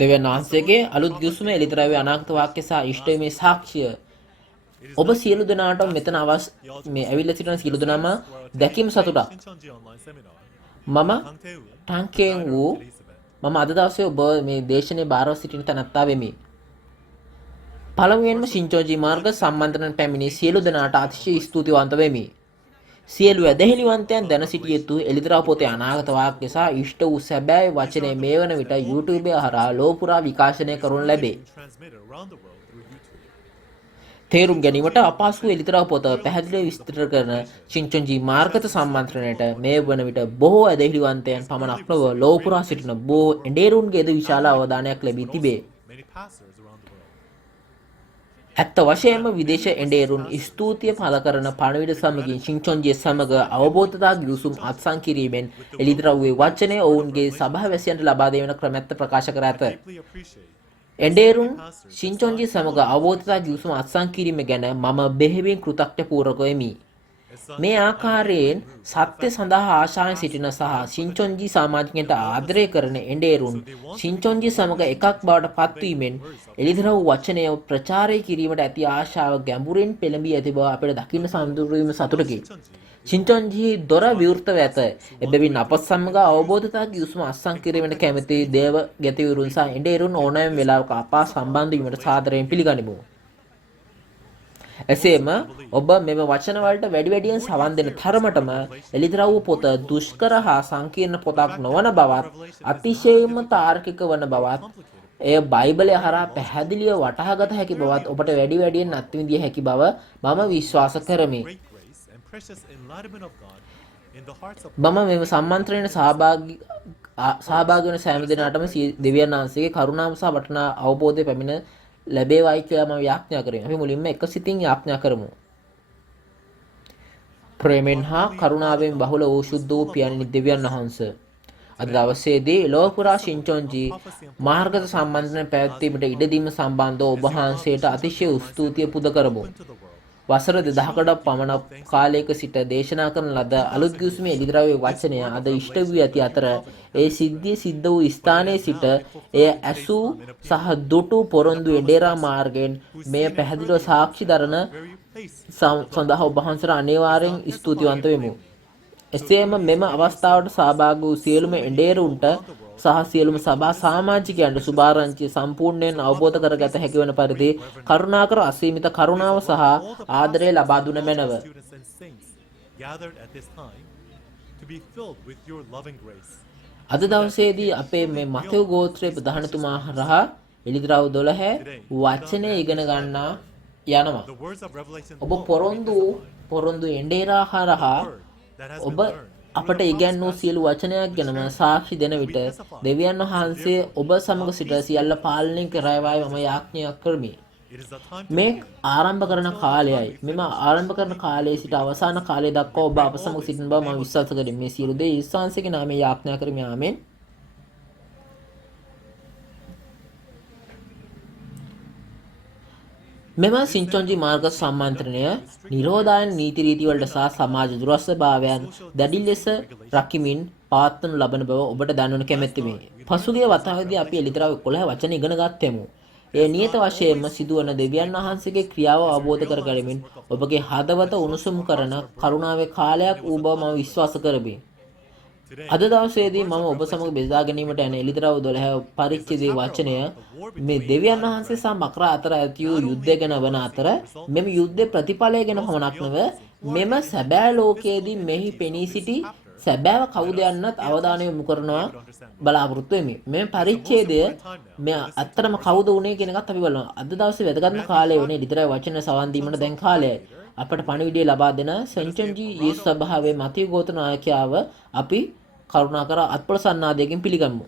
දෙවියන් වහන්සේගේ අලුත් ගිවිසුම එළිතරාවේ අනාගත වාක්‍ය සහ ඉෂ්ටමේ සාක්ෂිය ඔබ සියලු දෙනාට මෙතන මේ ඇවිල්ලා සිටින සියලු දෙනාම දැකීම සතුටක්. මම ටංකෙන් වූ මම අද දවසේ ඔබ මේ දේශනේ බාරව සිටින තැනැත්තා වෙමි. පළමුවෙන්ම සින්චෝජි මාර්ග සම්මන්ත්‍රණ පැමිණි සියලු දෙනාට අතිශය ස්තුතිවන්ත වෙමි. සියලු ඇදහිලිවන්තයන් දැන සිටිය යුතු එළිදරව් පොතේ අනාගත වාක්‍ය සහ ඉෂ්ට වූ සැබෑ වචනය මේ වන විට YouTube හරහා ලොව පුරා විකාශනය කරනු ලැබේ. තේරුම් ගැනීමට අපහසු එළිදරව් පොත පැහැදිලිව විස්තර කරන චින්චොන්ජි මාර්ගත සම්මන්ත්‍රණයට මේ වන විට බොහෝ ඇදහිලිවන්තයන් පමණක් නොව ලොව පුරා සිටින බොහෝ එඬේරුන්ගේද විශාල අවධානයක් ලැබී තිබේ. ඇත්ත වශයෙන්ම විදේශ එඬේරුන් ස්තුතිය පළ කරන පණවිඩ සමගින් චින්චොන්ජිය සමග අවබෝධතා ගිවිසුම් අත්සන් කිරීමෙන් එළිදරව්වේ වචනය ඔවුන්ගේ සභාවැසියන්ට ලබා දෙවන ක්‍රමැත්ත ප්‍රකාශ කර ඇත. එඬේරුන් චින්චොන්ජිය සමග අවබෝධතා ගිවිසුම අත්සන් කිරීම ගැන මම බෙහෙවින් කෘතඥපූර්වක වෙමි. මේ ආකාරයෙන් සත්‍ය සඳහා ආශාවෙන් සිටින සහ සින්චොන්ජි සමාජිකයන්ට ආදරය කරන එඬේරුන් සින්චොන්ජි සමග එකක් බවට පත්වීමෙන් එළිදරව් වචනය ප්‍රචාරය කිරීමට ඇති ආශාව ගැඹුරින් පෙළඹී ඇති බව අපට දකින්න සම්දුරීම සතුටකි. සින්චොන්ජි දොර විවෘතව ඇත. එබැවින් අප සමග අවබෝධතා ගිවිසුම අත්සන් කිරීමට කැමැති දේව ගැතිවරුන් සහ එඬේරුන් ඕනෑම වෙලාවක අපා සම්බන්ධ වීමට සාදරයෙන් පිළිගනිමු. එසේම ඔබ මෙම වචන වලට වැඩි වැඩියෙන් සවන් දෙන තරමටම එළිදරව් පොත දුෂ්කර හා සංකීර්ණ පොතක් නොවන බවත් අතිශයින්ම තාර්කික වන බවත් එය බයිබලය හරහා පැහැදිලිව වටහාගත හැකි බවත් ඔබට වැඩි වැඩියෙන් අත්විඳිය හැකි බව මම විශ්වාස කරමි. මම මෙම සම්මන්ත්‍රණයට සහභාගී වන සෑම දෙනාටම දෙවියන් වහන්සේගේ කරුණාව සහ වටිනා අවබෝධය පැමිණ ලැබේවායි කියලා මම යාඥා කරමි. අපි මුලින්ම එක සිතින් යාඥා කරමු. ප්‍රේමෙන් හා කරුණාවෙන් බහුල වූ සුද්ධ වූ පියාණනි දෙවියන් වහන්සේ, අද දවසේදී ලෝක පුරා සින්චොන්ජි මාර්ගත සම්බන්ධන පැවැත්වීමට ඉඩ දීම සම්බන්ධව ඔබ වහන්සේට අතිශය ස්තුතිය පුද කරමු. වසර 2000කට පමණ කාලයක සිට දේශනා කරන ලද අලුත් ගිවිසුමේ එළිදරව්වේ වචනය අද ඉෂ්ට වී ඇති අතර ඒ සිද්ධිය සිද්ධ වූ ස්ථානයේ සිට එය ඇසූ සහ දුටු පොරොන්දු එඬේරා මාර්ගයෙන් මෙය පැහැදිලිව සාක්ෂි දරන සඳහා ඔබ වහන්සේට අනිවාර්යෙන් ස්තුතිවන්ත වෙමු. එසේම මෙම අවස්ථාවට සහභාගී වූ සියලුම එඬේරුන්ට සහ සියලුම සභා සමාජිකයන්ට සුභාරංචිය සම්පූර්ණයෙන් අවබෝධ කරගත හැකි වන පරිදි කරුණාකර අසීමිත කරුණාව සහ ආදරය ලබා දුන මැනව. අද දවසේදී අපේ මේ මතෙව් ගෝත්‍රයේ ප්‍රධානතුමා හරහා එළිදරව් 12 වචනය ඉගෙන ගන්නා යනවා. ඔබ පොරොන්දු එඬේරා හරහා ඔබ අපට ඉගැන්වූ සියලු වචනයක් ගැනම සාක්ෂි දෙන විට දෙවියන් වහන්සේ ඔබ සමග සිට සියල්ල පාලනය කරවයි මම යාඥා කරමි. මේ ආරම්භ කරන කාලයයි. මෙම ආරම්භ කරන කාලයේ සිට අවසාන කාලය දක්වා ඔබ අප සමග සිටින බව මම විශ්වාස කරමි. මේ සියලු දේ ඊස්වාංශික නාමයෙන් යාඥා කරමි. ආමෙන්. මෙම සින්චොන්ජි මාර්ග සම්මන්ත්‍රණය නිරෝධායන නීති රීති වලට සහ සමාජ දුරස්ථභාවයන් දැඩි ලෙස රකිමින් පවත්වනු ලබන බව ඔබට දැනවනු කැමැත්තෙමි. පසුගිය වතාවේදී අපි එළිදරව් 11 වචන ඉගෙන ගත්තෙමු. ඒ නියත වශයෙන්ම සිදුවන දෙවියන් වහන්සේගේ ක්‍රියාව අවබෝධ කර ගැනීමෙන් ඔබගේ හදවත උණුසුම් කරන කරුණාවේ කාලයක් වූ බව මම විශ්වාස කරමි. අද දවසේදී මම ඔබ සමග බෙදා ගැනීමට යන එළිදරව් 12 පරිච්ඡේදයේ වචනය මේ දෙවියන් වහන්සේ සහ මකරා අතර ඇති වූ යුද්ධය ගැන වන අතර මෙම යුද්ධයේ ප්‍රතිඵලය ගැන පමණක් නොව මෙම සැබෑ ලෝකයේදී මෙහි පෙනී සිටි සැබෑව කවුද යන්නත් අවධානය යොමු කරනවා බලාපොරොත්තු වෙමි. මේ පරිච්ඡේදය මේ අත්‍තරම කවුද උනේ කියන එකත් අපි බලනවා. අද දවසේ වැදගත්ම කාලය වනේ එළිදරව් වචන සවන් දීමට දැන් කාලයයි. අපට පණිවිඩය ලබා දෙන සෙන්චන්ජි යේසුස් සභාවේ මතී ගෝත්‍ර නායකයාව අපි කරුණාකර අත්පොළ සන්නාදයෙන් පිළිගමු.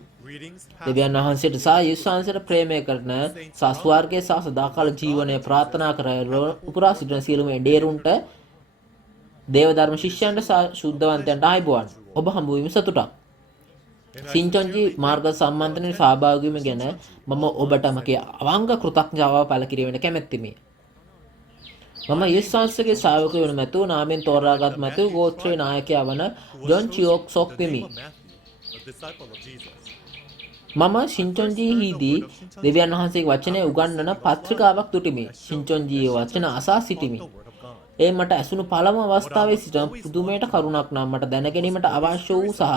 දෙවියන් වහන්සේට සහ යේසුස් වහන්සේට ප්‍රේමය කරන සස්වර්ගයේ සහ සදාකාල ජීවනය ප්‍රාර්ථනා කර උපුරා සිටින සියලුම එඬේරුන්ට දේව ධර්ම ශිෂ්‍යයන්ට සහ සුද්ධවන්තයන්ට ආයුබෝවන්. ඔබ හමු වීම සතුටක්. සින්චොන්ජි මාර්ග සම්මන්ත්‍රණයේ සහභාගී වීම ගැන මම ඔබට මගේ අවංග කෘතඥතාව පළ කිරීමට කැමැත්තෙමි. මම යේසුස් වහන්සේගේ ශ්‍රාවකයෙකු වන මැතිව් නාමයෙන් තෝරාගත් මැතිව් ගෝත්‍රයේ නායකයා වන ජොන් චියොක් සොක් වෙමි. මම ශින්චොන්ජීහිදී දෙවියන් වහන්සේගේ වචනය උගන්වන පත්‍රිකාවක් දුටිමි. ශින්චොන්ජීයේ වචන අසා සිටිමි. ඒ මට ඇසුණු පළමු අවස්ථාවේ සිට පුදුමයට කරුණක් නම් මට දැනගැනීමට අවශ්‍ය වූ සහ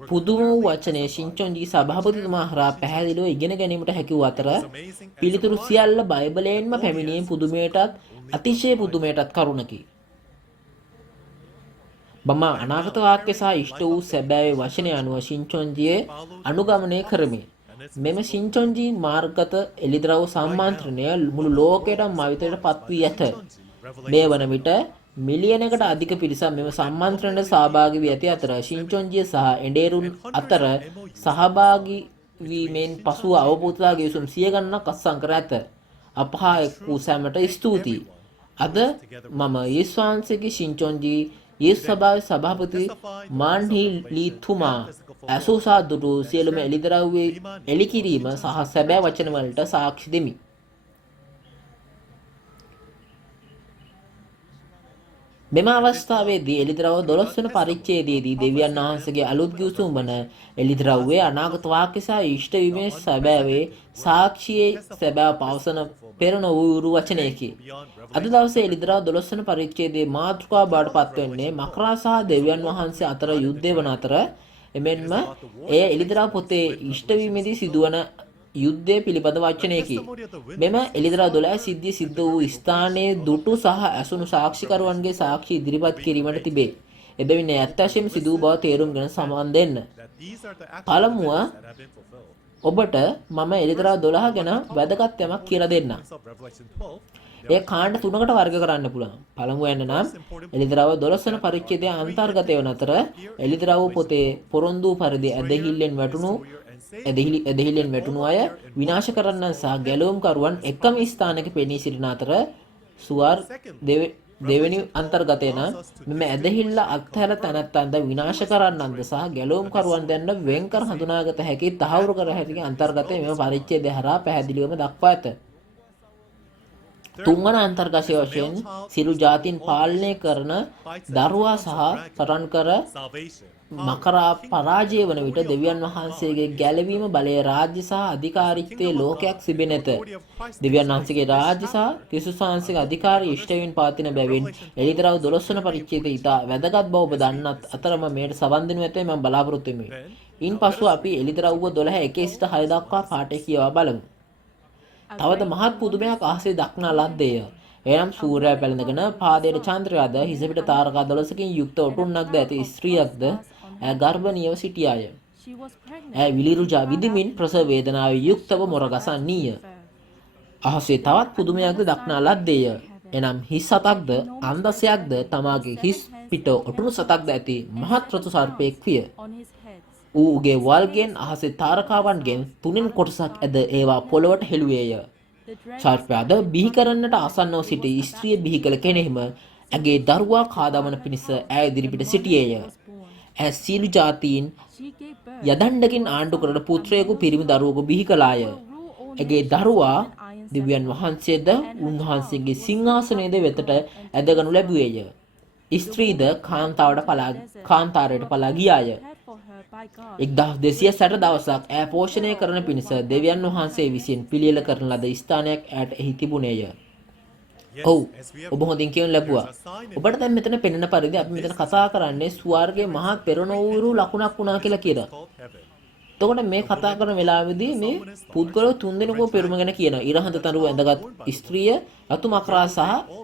පුදුම වූ වචනය ශින්චොන්ජී සභාපතිතුමා හරහා පැහැදිලිව ඉගෙන ගැනීමට හැකි වූ අතර පිළිතුරු සියල්ල බයිබලයෙන්ම පැමිණීම පුදුමයටත් අතිශය පුදුමයටත් කරුණකි. මම අනාගත වාක්‍ය සහ ඉෂ්ට වූ සැබෑවේ වචනය අනුව ශින්චොන්ජියේ අනුගමනය කරමි. මෙම ශින්චොන්ජී මාර්ගගත එළිදරව් සම්මාන්ත්‍රණය මුළු ලෝකයටම මවිතයට පත් වී ඇත. මේ වන විට මිලියනකට අධික පිරිසක් මෙම සම්මන්ත්‍රණයට සහභාගී වී ඇති අතර ශින්චොන්ජිය සහ එඬේරුන් අතර සහභාගී වීමෙන් පසුව අවබෝධතා ගිවිසුම් 100 ගණනක් අත්සන් කර ඇත. අපහා එක් වූ සැමට ස්තුතියි. අද මම යේසුස් වහන්සේගේ ශින්චොන්ජී යේසුස් සභාවේ සභාපති මාන්හි ලීතුමා ඇසෝසා දුටු සියලුම එළිදරව්වේ එළිකිරීම සහ සැබෑ වචන වලට සාක්ෂි දෙමි. මෙම අවස්ථාවේදී එළිදරව් 12 වන පරිච්ඡේදයේදී දෙවියන් වහන්සේගේ අලුත් ගිවිසුම් වන එළිදරව්වේ අනාගත වාක්‍ය සහ ඉෂ්ට වීමේ සැබෑවේ සාක්ෂියේ සැබෑ පවසන පෙර නොවූ වචනයකි. අද දවසේ එළිදරව් 12 වන පරිච්ඡේදයේ මාතෘකාව බවට පත්වන්නේ මක්රා සහ දෙවියන් වහන්සේ අතර යුද්ධය වන අතර එමෙන්ම එය එළිදරව් පොතේ ඉෂ්ට වීමේදී සිදුවන යුද්ධය පිළිබඳ වචනයකි. මෙම එළිදරව් 12 සිද්ධිය සිද්ධ වූ ස්ථානයේ දුටු සහ ඇසුණු සාක්ෂිකරුවන්ගේ සාක්ෂි ඉදිරිපත් කිරීමට තිබේ. එබැවින් එය ඇත්ත වශයෙන්ම සිදු වූ බව තේරුම් ගෙන සමන් දෙන්න. පළමුව ඔබට මම එළිදරව් 12 ගැන වැදගත් යමක් කියලා දෙන්නම්. ඒ කාණ්ඩ තුනකට වර්ග කරන්න පුළුවන්. පළමුවෙන් නම් එළිදරව් 12 වන පරිච්ඡේදයේ අන්තර්ගත වන අතර එළිදරව් පොතේ පොරොන්දු පරිදි ඇදහිල්ලෙන් වැටුණු අය විනාශ කරන්නන් සහ ගැලවුම්කරුවන් එකම ස්ථානයක පෙනී සිටින අතර සුවර් දෙවෙනි අන්තර්ගතය නම් මෙම ඇදහිල්ල අත්හැර තැනැත්තන්ද විනාශ කරන්නන්ද සහ ගැලවුම්කරුවන් දැන්න වෙන්කර හඳුනාගත හැකි තහවුරු කර හැකි අන්තර්ගතය මෙම පරිච්ඡේදය හරහා පැහැදිලිවම දක්වා ඇත. තුන්වන අන්තර්ගතය වශයෙන් සියලු ජාතීන් පාලනය කරන දරුවා සහ සටන් කර මකරා පරාජය වන විට දෙවියන් වහන්සේගේ ගැලවීම බලය රාජ්‍ය සහ අධිකාරීත්වයේ ලෝකයක් සිබෙ නැත. දෙවියන් වහන්සේගේ රාජ්‍ය සහ ක්‍රිස්තුස් වහන්සේගේ අධිකාරිය ඉෂ්ටවීම පවතින බැවින් එළිදරව් 12 වන පරිච්ඡේදය ඉතා වැදගත් බව ඔබ දන්නත් අතරම මෙයට සවන් දෙනු ඇතැයි මම බලාපොරොත්තු වෙමි. ඉන්පසු අපි එළිදරව් 12 1 සිට 6 දක්වා පාඩය කියවා බලමු. තවද මහත් පුදුමයක් අහසේ දක්නා ලද්දේය. එනම් සූර්යයා පැලඳගෙන පාදයට චන්ද්‍රයාද හිස පිට තාරකා 12කින් යුක්ත ඔටුන්නක්ද ඇති ස්ත්‍රියක්ද ගර්භණීයව සිටියාය. ඇය විලිරුජා විදිමින් ප්‍රසව වේදනාවේ යුක්තව මොරගසන්නීය. අහසේ තවත් පුදුමයක්ද දක්නා ලද්දේය. එනම් හිස් සතක්ද අන්දසයක්ද තමාගේ හිස් පිට ඔටුනු සතක්ද ඇති මහත් රතු සර්පයෙක් විය. ඌගේ වල්ගෙන් අහසේ තාරකාවන්ගෙන් තුනෙන් කොටසක් ඇද ඒවා පොළොවට හෙළුවේය. සර්පයාද බිහි කරන්නට ආසන්නව සිටි ස්ත්‍රිය බිහි කළ කෙනෙහිම ඇගේ දරුවා කාදමන පිණිස ඇය ඉදිරිපිට සිටියේය. ඇය සියලු ජාතීන් යදණ්ඩකින් ආණ්ඩු කරන පුත්‍රයෙකු පිරිමි දරුවෙකු බිහි කළාය. ඇගේ දරුවා දෙවියන් වහන්සේද උන්වහන්සේගේ සිංහාසනයේද වෙතට ඇදගනු ලැබුවේය. ස්ත්‍රීද කාන්තාරයට පලා ගියාය. 1260 දවසක් ඈ පෝෂණය කරන පිණිස දෙවියන් වහන්සේ විසින් පිළියෙල කරන ලද ස්ථානයක් ඈට එහි තිබුණේය. ඔව් ඔබ හොඳින් කියවන ලැබුවා. ඔබට දැන් මෙතන පෙනෙන පරිදි අපි මෙතන කතා කරන්නේ ස්වර්ගයේ මහත් පෙරණවූරු ලකුණක් වුණා කියලා කියලා. එතකොට මේ කතා කරන වෙලාවේදී මේ පුද්ගලයෝ තුන්දෙනෙකු පෙරුම ගැන කියනවා. ඉරහඳ තරුව ඇඳගත් ස්ත්‍රිය, අතු මකරා සහ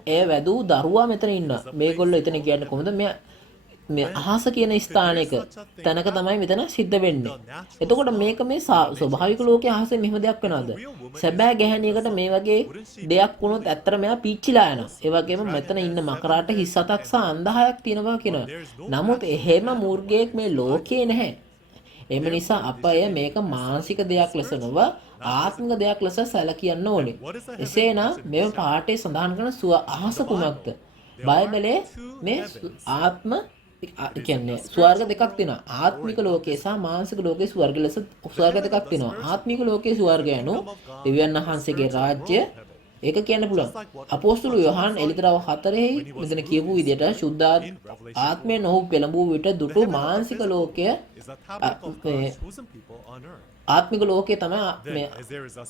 එය වැදූ දරුවා මෙතන ඉන්නවා. මේගොල්ලෝ එතන කියන්නේ කොහොමද? මේ අහස කියන ස්ථානයක තැනක තමයි මෙතන සිද්ධ වෙන්නේ. එතකොට මේක මේ ස්වභාවික ලෝකයේ අහසේ මෙහෙම දෙයක් වෙනවද? සැබෑ ගැහණියකට මේ වගේ දෙයක් වුණොත් ඇත්තට මෙයා පීච්චිලා යනවා. ඒ වගේම මෙතන ඉන්න මකරාට හිස් අතක් සහ අන් 10ක් තියෙනවා කියනවා. නමුත් එහෙම මූර්ගයෙක් මේ ලෝකේ නැහැ. එම නිසා අපය මේක මානසික දෙයක් ලෙස නොව ආත්මික දෙයක් ලෙස සැලකියන්න ඕනේ. එසේනම් මෙම පාඩේ සඳහන් කරන අහස කුමක්ද? බයිබලයේ මේ ආත්ම කියන්නේ ස්වර්ග දෙකක් තියෙනවා. ආත්මික ලෝකයේ සහ මානසික ලෝකයේ ස්වර්ග ලෙස ස්වර්ග දෙකක් තියෙනවා. ආත්මික ලෝකයේ ස්වර්ගය යනු දෙවියන් වහන්සේගේ රාජ්‍ය. ඒක කියන්න පුළුවන්. අපෝස්තල යොහන් එළිදරව් 4 මෙතන කියපු විදිහට සුද්ධ ආත්මයෙන් ඔහු පෙළඹූ විට දුටු මානසික ලෝකය ආත්මික ලෝකයේ තමයි මේ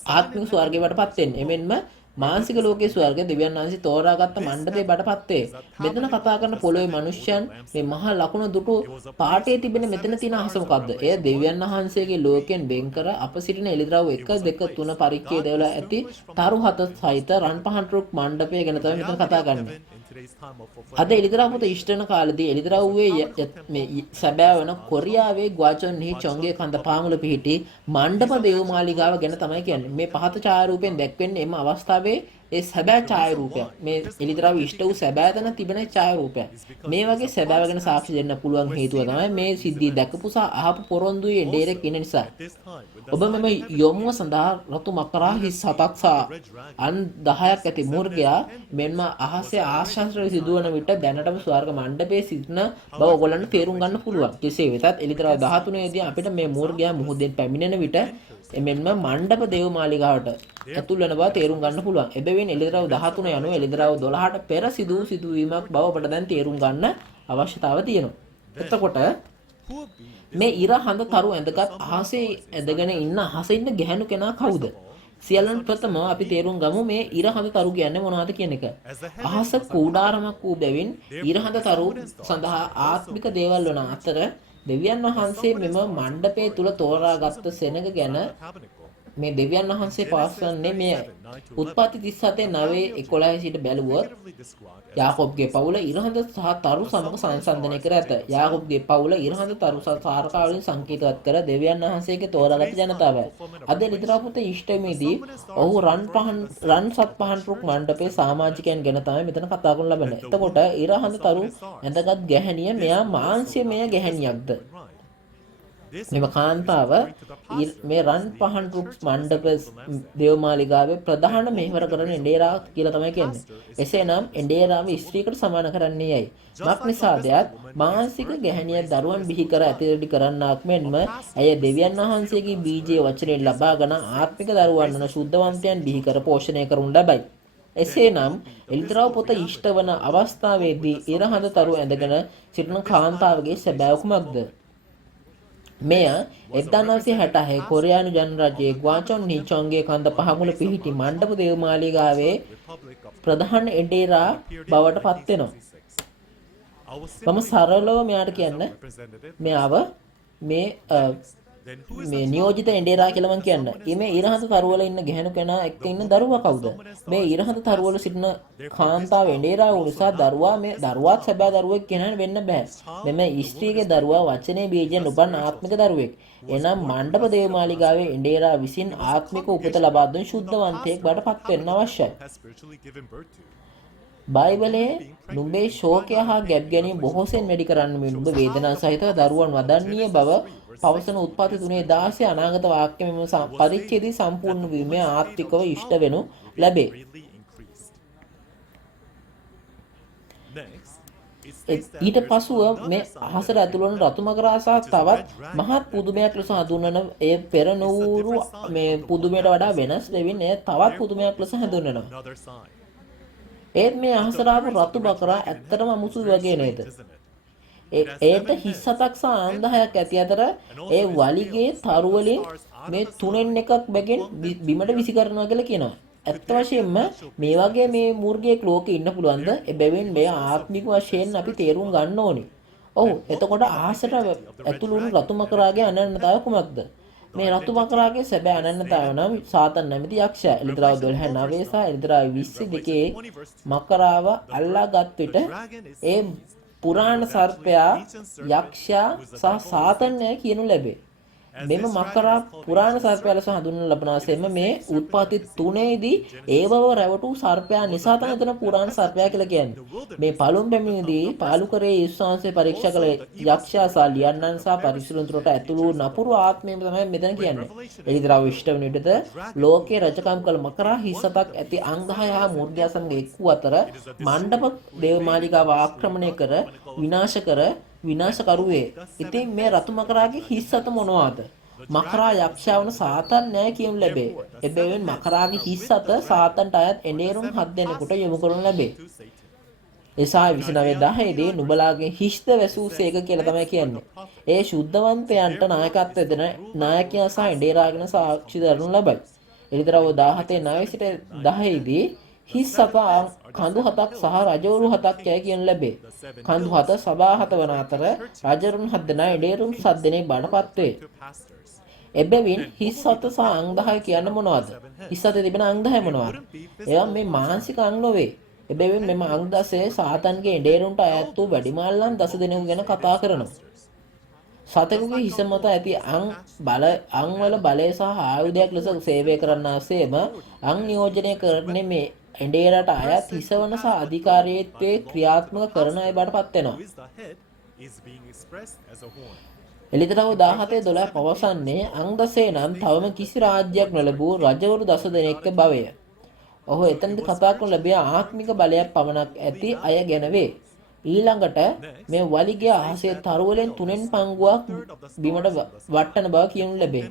ආත්මික ස්වර්ගය වටපත් වෙන්නේ. එමෙන්ම මානසික ලෝකයේ ස්වර්ගය දෙවියන් වහන්සේ තෝරාගත්ත මණ්ඩපේ බඩපත් වේ. මෙතන කතා කරන පොළොවේ මිනිස්යන් මේ මහා ලකුණු දුටු පාටේ තිබෙන මෙතන තියෙන අහස මොකද්ද? එය දෙවියන් වහන්සේගේ ලෝකයෙන් වෙන් කර අප සිටින එළිදරව් 1 2 3 පරිච්ඡේදවල ඇති තරු හත සහිත රන් පහන් රුක් මණ්ඩපය ගැන තමයි මෙතන කතා කරන්නේ. අද එළිදරව් පුත ඉෂ්ටන කාලේදී එළිදරව්වේ මේ සැබෑ වන කොරියාවේ ග්වාචොන්හි චොන්ගේ කන්ද පාමුල පිහිටි මණ්ඩප දේවමාලිගාව ගැන තමයි කියන්නේ. මේ පහත ඡායාරූපයෙන් දැක්වෙන්නේ එම අවස්ථාවේ ඒ සැබෑ ඡායාරූපයක්. මේ එළිදරව් ඉෂ්ට වූ සැබෑ තැන තිබෙන ඡායාරූපයක්. මේ වගේ සැබෑව ගැන සාක්ෂි දෙන්න පුළුවන් හේතුව තමයි මේ සිද්ධිය දැකපු සහ අහපු පොරොන්දුයේ එඬේරෙක් ඉන්න නිසා. ඔබ මෙම යොමුව සඳහා රතු මකරා හිස් හතක් සහ අන් 10ක් ඇති මුර්ගයා මෙන්ම අහසේ ආශ්චර්ය සිදුවන විට දැනටම ස්වර්ග මණ්ඩපයේ සිටින බව ඔයගොල්ලන්ට තේරුම් ගන්න පුළුවන්. කෙසේ වෙතත් එළිදරව් 13 දී අපිට මේ මුර්ගයා මුහුදෙන් පැමිණෙන විට එමෙන්ම මණ්ඩප දේවමාලිගාවට ඇතුල් වෙන බව තේරුම් ගන්න පුළුවන්. එබැවින් එළිදරව් 13 යනුව එළිදරව් 12ට පෙර සිදුවීමක් බව අපට දැන් තේරුම් ගන්න අවශ්‍යතාව තියෙනවා. එතකොට මේ ඉර හඳ තරු ඇඳගත් අහසේ ඇඳගෙන ඉන්න අහසේ ඉන්න ගැහැණු කෙනා කවුද? සියල්ලන් ප්‍රථම අපි තේරුම් ගමු මේ ඉර හඳ තරු කියන්නේ මොනවද කියන එක. අහස කූඩාරමක් වූ බැවින් ඉර හඳ තරු සඳහා ආත්මික දේවල් වන අතර දෙවියන් වහන්සේ මෙම මණ්ඩපය තුල තෝරාගත් සෙනග ගැන මේ දෙවියන් වහන්සේ පවසන්නේ මේ උත්පත්ති 37 9 11 සිට බැලුවොත් යාකොබ්ගේ පවුල ඉරහඳ සහ තරු සමග සංසන්දනය කර ඇත. යාකොබ්ගේ පවුල ඉරහඳ තරු සහ තාරකා වලින් සංකේතවත් කර දෙවියන් වහන්සේගේ තෝරාගත් ජනතාවයි. අද ලිතරපොත ඉෂ්ටමේදී ඔහු රන් සත් පහන් රුක් මණ්ඩපයේ සමාජිකයන් ගැන තමයි මෙතන කතා කරන ලබන්නේ. එතකොට ඉරහඳ තරු ඇඳගත් ගැහැණිය මෙයා මාංශයමය ගැහැණියක්ද? මෙම කාන්තාව මේ රන් පහන් රුක් මණ්ඩප දේවමාලිගාවේ ප්‍රධාන මෙහෙවර කරන එඬේරා කියලා තමයි කියන්නේ. එසේනම් එඬේරාව ස්ත්‍රීකට සමාන කරන්නේ යයි. මක් නිසාදයක් මානසික ගැහැණිය දරුවන් බිහි කර ඇතිරෙඩි කරන්නාක් මෙන්ම ඇය දෙවියන් වහන්සේගේ බීජයේ වචනයෙන් ලබාගෙන ආත්මික දරුවන් වන ශුද්ධවන්තයන් බිහි කර පෝෂණය කරනු ලබයි. එසේනම් එළිදරව් පොත ඉෂ්ට වන අවස්ථාවේදී ඉරහඳ තරු ඇඳගෙන සිටින කාන්තාවගේ සැබෑ කුමක්ද? මෙය 1966 කොරියානු ජනරජයේ ග්වාචොන්හි චොන්ගේ කන්ද පහමුල පිහිටි මණ්ඩප දේවමාලිගාවේ ප්‍රධාන එඬේරා බවට පත් වෙනවා. මම සරලව මෙයාට කියන්න මෙයාව මේ නියෝජිත එඬේරා කියලා මම කියන්න. මේ ඉරහඳ තරුවල ඉන්න ගැහැණු කෙනා එක්ක ඉන්න දරුවා කවුද? මේ ඉරහඳ තරුවල සිටින කාන්තාව එඬේරා වූ නිසා දරුවාත් සැබෑ දරුවෙක් කෙනා වෙන්න බෑ. මෙම ස්ත්‍රීගේ දරුවා වචනේ බීජයෙන් උපන් ආත්මික දරුවෙක්. එනම් මණ්ඩප දේවමාලිගාවේ එඬේරා විසින් ආත්මික උපත ලබා දුන් ශුද්ධවන්තයෙක් බවට පත් වෙන්න අවශ්‍යයි. බයිබලයේ නුඹේ ශෝකය හා ගැබ් ගැනීම බොහෝසෙන් වැඩි කරන්න මේ නුඹ වේදනා සහිතව දරුවන් වදන්නීය බව පවසන උත්පත්ති 3:16 අනාගත වාක්‍ය මෙම පරිච්ඡේදය සම්පූර්ණ වීමේ ආත්මිකව ඉෂ්ට වෙනු ලැබේ. ඊට පසුව මේ අහසට ඇතුළු වන රතු මකරා සහ තවත් මහත් පුදුමයක් ලෙස හඳුන්වන ඒ පෙර නොවූ මේ පුදුමයට වඩා වෙනස් වෙමින් එය තවත් පුදුමයක් ලෙස හඳුන්වනවා. ඒත් මේ අහසට ආපු රතු බකරා ඇත්තටම අමුතු වගේ නේද? ඒට හිස් හතක් සහ ආන් 10ක් ඇති අතර ඒ වලිගේ තරු වලින් මේ තුනෙන් එකක් බැගින් බිමට විසි කරනවා කියලා කියනවා. ඇත්ත වශයෙන්ම මේ වගේ මේ මූර්ගයෙක් ලෝකේ ඉන්න පුළුවන්ද? එබැවින් මේ ආත්මික වශයෙන් අපි තේරුම් ගන්න ඕනේ. ඔව් එතකොට අහසට ඇතුළු වුණු රතු මකරාගේ අනන්‍යතාවය කුමක්ද? මේ රතු මකරාගේ සැබෑ අනන්‍යතාවය නම් සාතන් නැමැති යක්ෂයා. එළිදරව් 12:9 සහ එළිදරව් 22 මකරාව අල්ලාගත් විට ඒ පුරාණ සර්පයා යක්ෂයා සහ සාතන්ය කියනු ලැබේ. මෙම මකරා පුරාණ සර්පයා ලෙස හඳුන්වන ලබන සෙම මේ උත්පත්ති 3ේදී ඒ බව රැවටු සර්පයා නිසා තමයි එතන පුරාණ සර්පයා කියලා කියන්නේ. මේ පළමු පැමිණීමේදී පාලුකරේ ඊශ්වාසයේ පරීක්ෂා කළ යක්ෂයා සහ ලියන්නන් සහ පරිසුරුන්තරට ඇතුළු නපුරු ආත්මය තමයි මෙතන කියන්නේ. එළිදරව් ඉෂ්ට වන විටද ලෝකයේ රජකම් කළ මකරා හිස්සතක් ඇති අංග 6 හා මූර්ගයා සමග එක් වූ අතර මණ්ඩප දේවමාලිගාව ආක්‍රමණය කර විනාශකරුවේ. ඉතින් මේ රතු මකරාගේ හිස් අත මොනවාද? මකරා යක්ෂයා වන සාතන් න්‍යාය කියනු ලැබේ. එබැවින් මකරාගේ හිස් අත සාතන්ට අයත් එඬේරුම් 7 දෙනෙකුට යොමු කරනු ලැබේ. එසා 29 10 නුඹලාගේ හිස්ත වැසූ සේක කියලා තමයි කියන්නේ. ඒ ශුද්ධවන්තයන්ට නායකත්වය දෙන නායකයා සහ ඉඩේරාගෙන සාක්ෂි දරනු ලබයි. එළිදරව් 17 9 සිට 10 දී හිස් සතා කඳු 7ක් සහ රජවරු 7ක් යයි කියනු ලැබේ. කඳු 7 සභා 7 වන අතර රජවරුන් 7 දෙනා ඉඩේරුන් 7 දෙනෙක් බණපත් වේ. එබැවින් හිස් සත සහ අං 10 කියන්නේ මොනවද? හිස් සතේ තිබෙන අං 10 මොනවද? ඒවා මේ මානසික අං නොවේ. එබැවින් මෙම අං 10 සාතන්ගේ ඉඩේරුන්ට අයත් වූ වැඩිමාල්ලන් 10 දෙනෙකු ගැන කතා කරනවා. සතෙකුගේ හිස මත ඇති අං වල බලය සහ ආයුධයක් ලෙස සේවය කරන්නාseම අං නියෝජනය කරන්නේ මේ එඬේරට අයත් හිස වන සහ අධිකාරීත්වයේ ක්‍රියාත්මක කරන අය බවට පත් වෙනවා. එළිදරව් 17 12 පවසන්නේ අං 10 නම් තවම කිසි රාජ්‍යයක් නොලැබූ රජවරු 10 දෙනෙක්ක බවය. ඔහු එතනදී කතා කරන ලැබිය ආත්මික බලයක් පමණක් ඇති අය ගැන වේ. ඊළඟට මේ වලිගය අහසේ තරු වලින් 3න් පංගුවක් බිමට වට්ටන බව කියනු ලැබේ.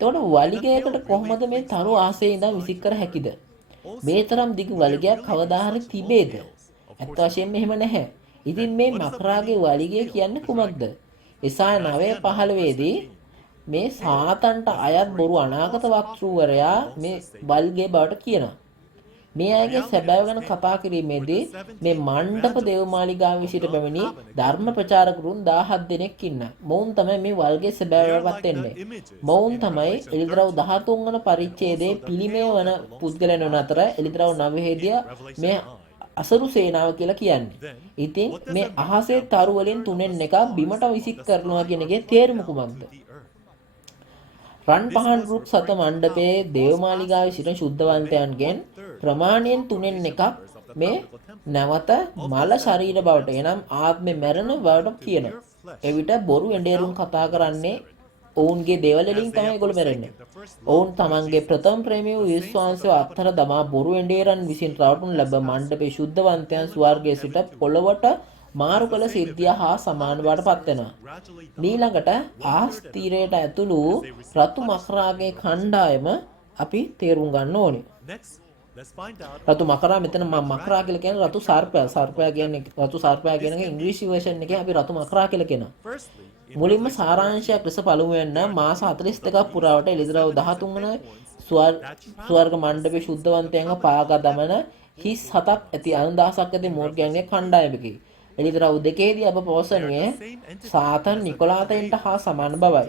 එතකොට වලිගයකට කොහොමද මේ තරු අහසේ ඉඳන් විසික් කර හැකිද? මේ තරම් දිග වලිගයක් කවදා හරි තිබේද? ඇත්ත වශයෙන්ම එහෙම නැහැ. ඉතින් මේ මක්රාගේ වලිගය කියන්නේ කුමක්ද? එසාය 9:15 දී මේ සාතන්ට අයත් බොරු අනාගත වක්තෘවරයා මේ වල්ගේ බවට කියනවා. මේ අයගේ සැබෑව ගැන කතා කිරීමේදී මේ මණ්ඩප දේවමාලිගාවේ සිට පැමිණි ධර්ම ප්‍රචාරකරුන් 17 දෙනෙක් ඉන්නවා. මොවුන් තමයි මේ වල්ගේ සැබෑවපත් වෙන්නේ. මොවුන් තමයි එළිදරව් 13 වන පරිච්ඡේදයේ පිළිමය වන පුද්ගලයන් වන අතර එළිදරව් 9 දී මේ අසරු සේනාව කියලා කියන්නේ. ඉතින් මේ අහසේ තරු වලින් 3න් එකක් බිමට විසික් කරනවා කියන එකේ තේරුම කුමක්ද? රන් පහන් රුක් සත මණ්ඩපයේ දේවමාලිගාවේ සිටින ශුද්ධවන්තයන්ගෙන් ප්‍රමාණයෙන් 3න් එකක් මේ නැවත මල ශරීර බවට එනම් ආත්මේ මැරෙන බවට කියනවා. එවිට බොරු එඬේරුන් කතා කරන්නේ ඔවුන්ගේ දේවල් වලින් තමයි ඒගොල්ලෝ මැරෙන්නේ. ඔවුන් තමන්ගේ ප්‍රථම ප්‍රේමී වූ විශ්වාසය අත්හැර දමා බොරු එඬේරන් විසින් රවටුන් ලැබ මණ්ඩපේ ශුද්ධවන්තයන් ස්වර්ගයේ සිට පොළවට මාරු කළ සිද්ධිය හා සමාන බවට පත් වෙනවා. ඊළඟට ආස් තීරයට ඇතුළු රතු මකරාගේ කණ්ඩායම අපි තේරුම් ගන්න ඕනේ. රතු මකරා මෙතන මකරා කියලා කියන්නේ රතු සර්පයා. සර්පයා කියන්නේ රතු සර්පයා කියන එක ඉංග්‍රීසි වර්ෂන් එකේ අපි රතු මකරා කියලා කියනවා. මුලින්ම සාරාංශයක් ලෙස පළමුවෙන් මාස 42ක් පුරාවට එළිදරව් 13 වන ස්වර්ග මණ්ඩපේ ශුද්ධවන්තයන්ව පාගා දමන හිස් 7ක් ඇති අනුදහසක් ඇති මූර්ඛයන්ගේ කණ්ඩායමකි. එළිදරව් 2 දී අප පවසන්නේ සාතන් නිකොලාතෙන්ට හා සමාන බවයි.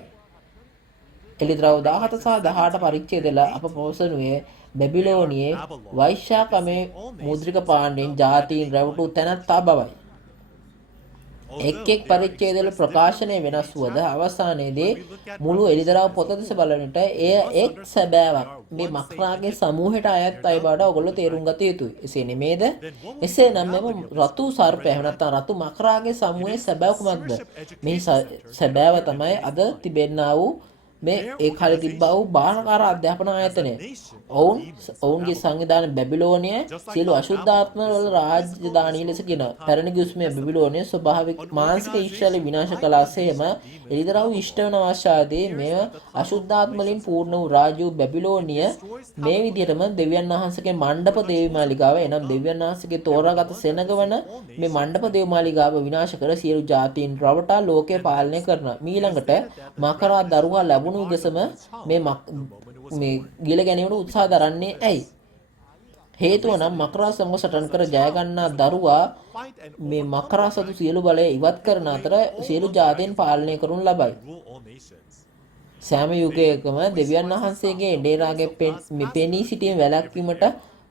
එළිදරව් 17 සහ 18 පරිච්ඡේදවල අප පවසනුයේ බැබිලෝනියේ වෛශ්‍යාකමේ මුද්‍රික පාණ්ඩෙන් ජාතීන් රැවටු තැනැත්තා බවයි. එක් පරිච්ඡේදවල ප්‍රකාශනය වෙනස් වුවද අවසානයේදී මුළු එළිදරව් පොත දෙස බලන විට එය එක් සැබෑවක් මේ මක්රාගේ සමූහයට අයත් අය බවට ඔයගොල්ලෝ තේරුම් ගත යුතුයි. එසේ නෙමේද? එසේනම් මෙම රතු සර්පය එහෙම නැත්නම් රතු මක්රාගේ සමූහයේ සැබෑව කුමක්ද? මේ සැබෑව තමයි අද තිබෙන්නා වූ මේ ඒ කාලේ තිබ්බා වූ බාහකාර අධ්‍යාපන ආයතනය. ඔවුන්ගේ සංවිධාන බැබිලෝනිය සියලු අශුද්ධාත්ම වල රාජධානිය ලෙස කියන පැරණි ගුස්මේ බැබිලෝනිය ස්වභාවික මානසික ඊශ්වරය විනාශ කළාseම එළිදරව් ඉෂ්ට වන අවශ්‍යාදී මේ අශුද්ධාත්ම වලින් පූර්ණ වූ රාජ්‍ය බැබිලෝනිය මේ විදිහටම දෙවියන් වහන්සේගේ මණ්ඩප දේවමාලිගාව එනම් දෙවියන් වහන්සේගේ තෝරාගත සෙනග වන මේ මණ්ඩප දේවමාලිගාව විනාශ කර සියලු ජාතීන් රවටා ලෝකය පාලනය කරනවා. ඊළඟට මකරා දරුවා ලැබුණු විගසම මේ ගිල ගැනීමට උත්සාහ දරන්නේ ඇයි? හේතුව නම් මකරා සමග සටන් කර ජය ගන්නා දරුවා මේ මකරා සතු සියලු බලය ඉවත් කරන අතර සියලු ජාතීන් පාලනය කරනු ලබයි. සෑම යුගයකම දෙවියන් වහන්සේගේ එඬේරාගේ පෙනී සිටීම වැළැක්වීමට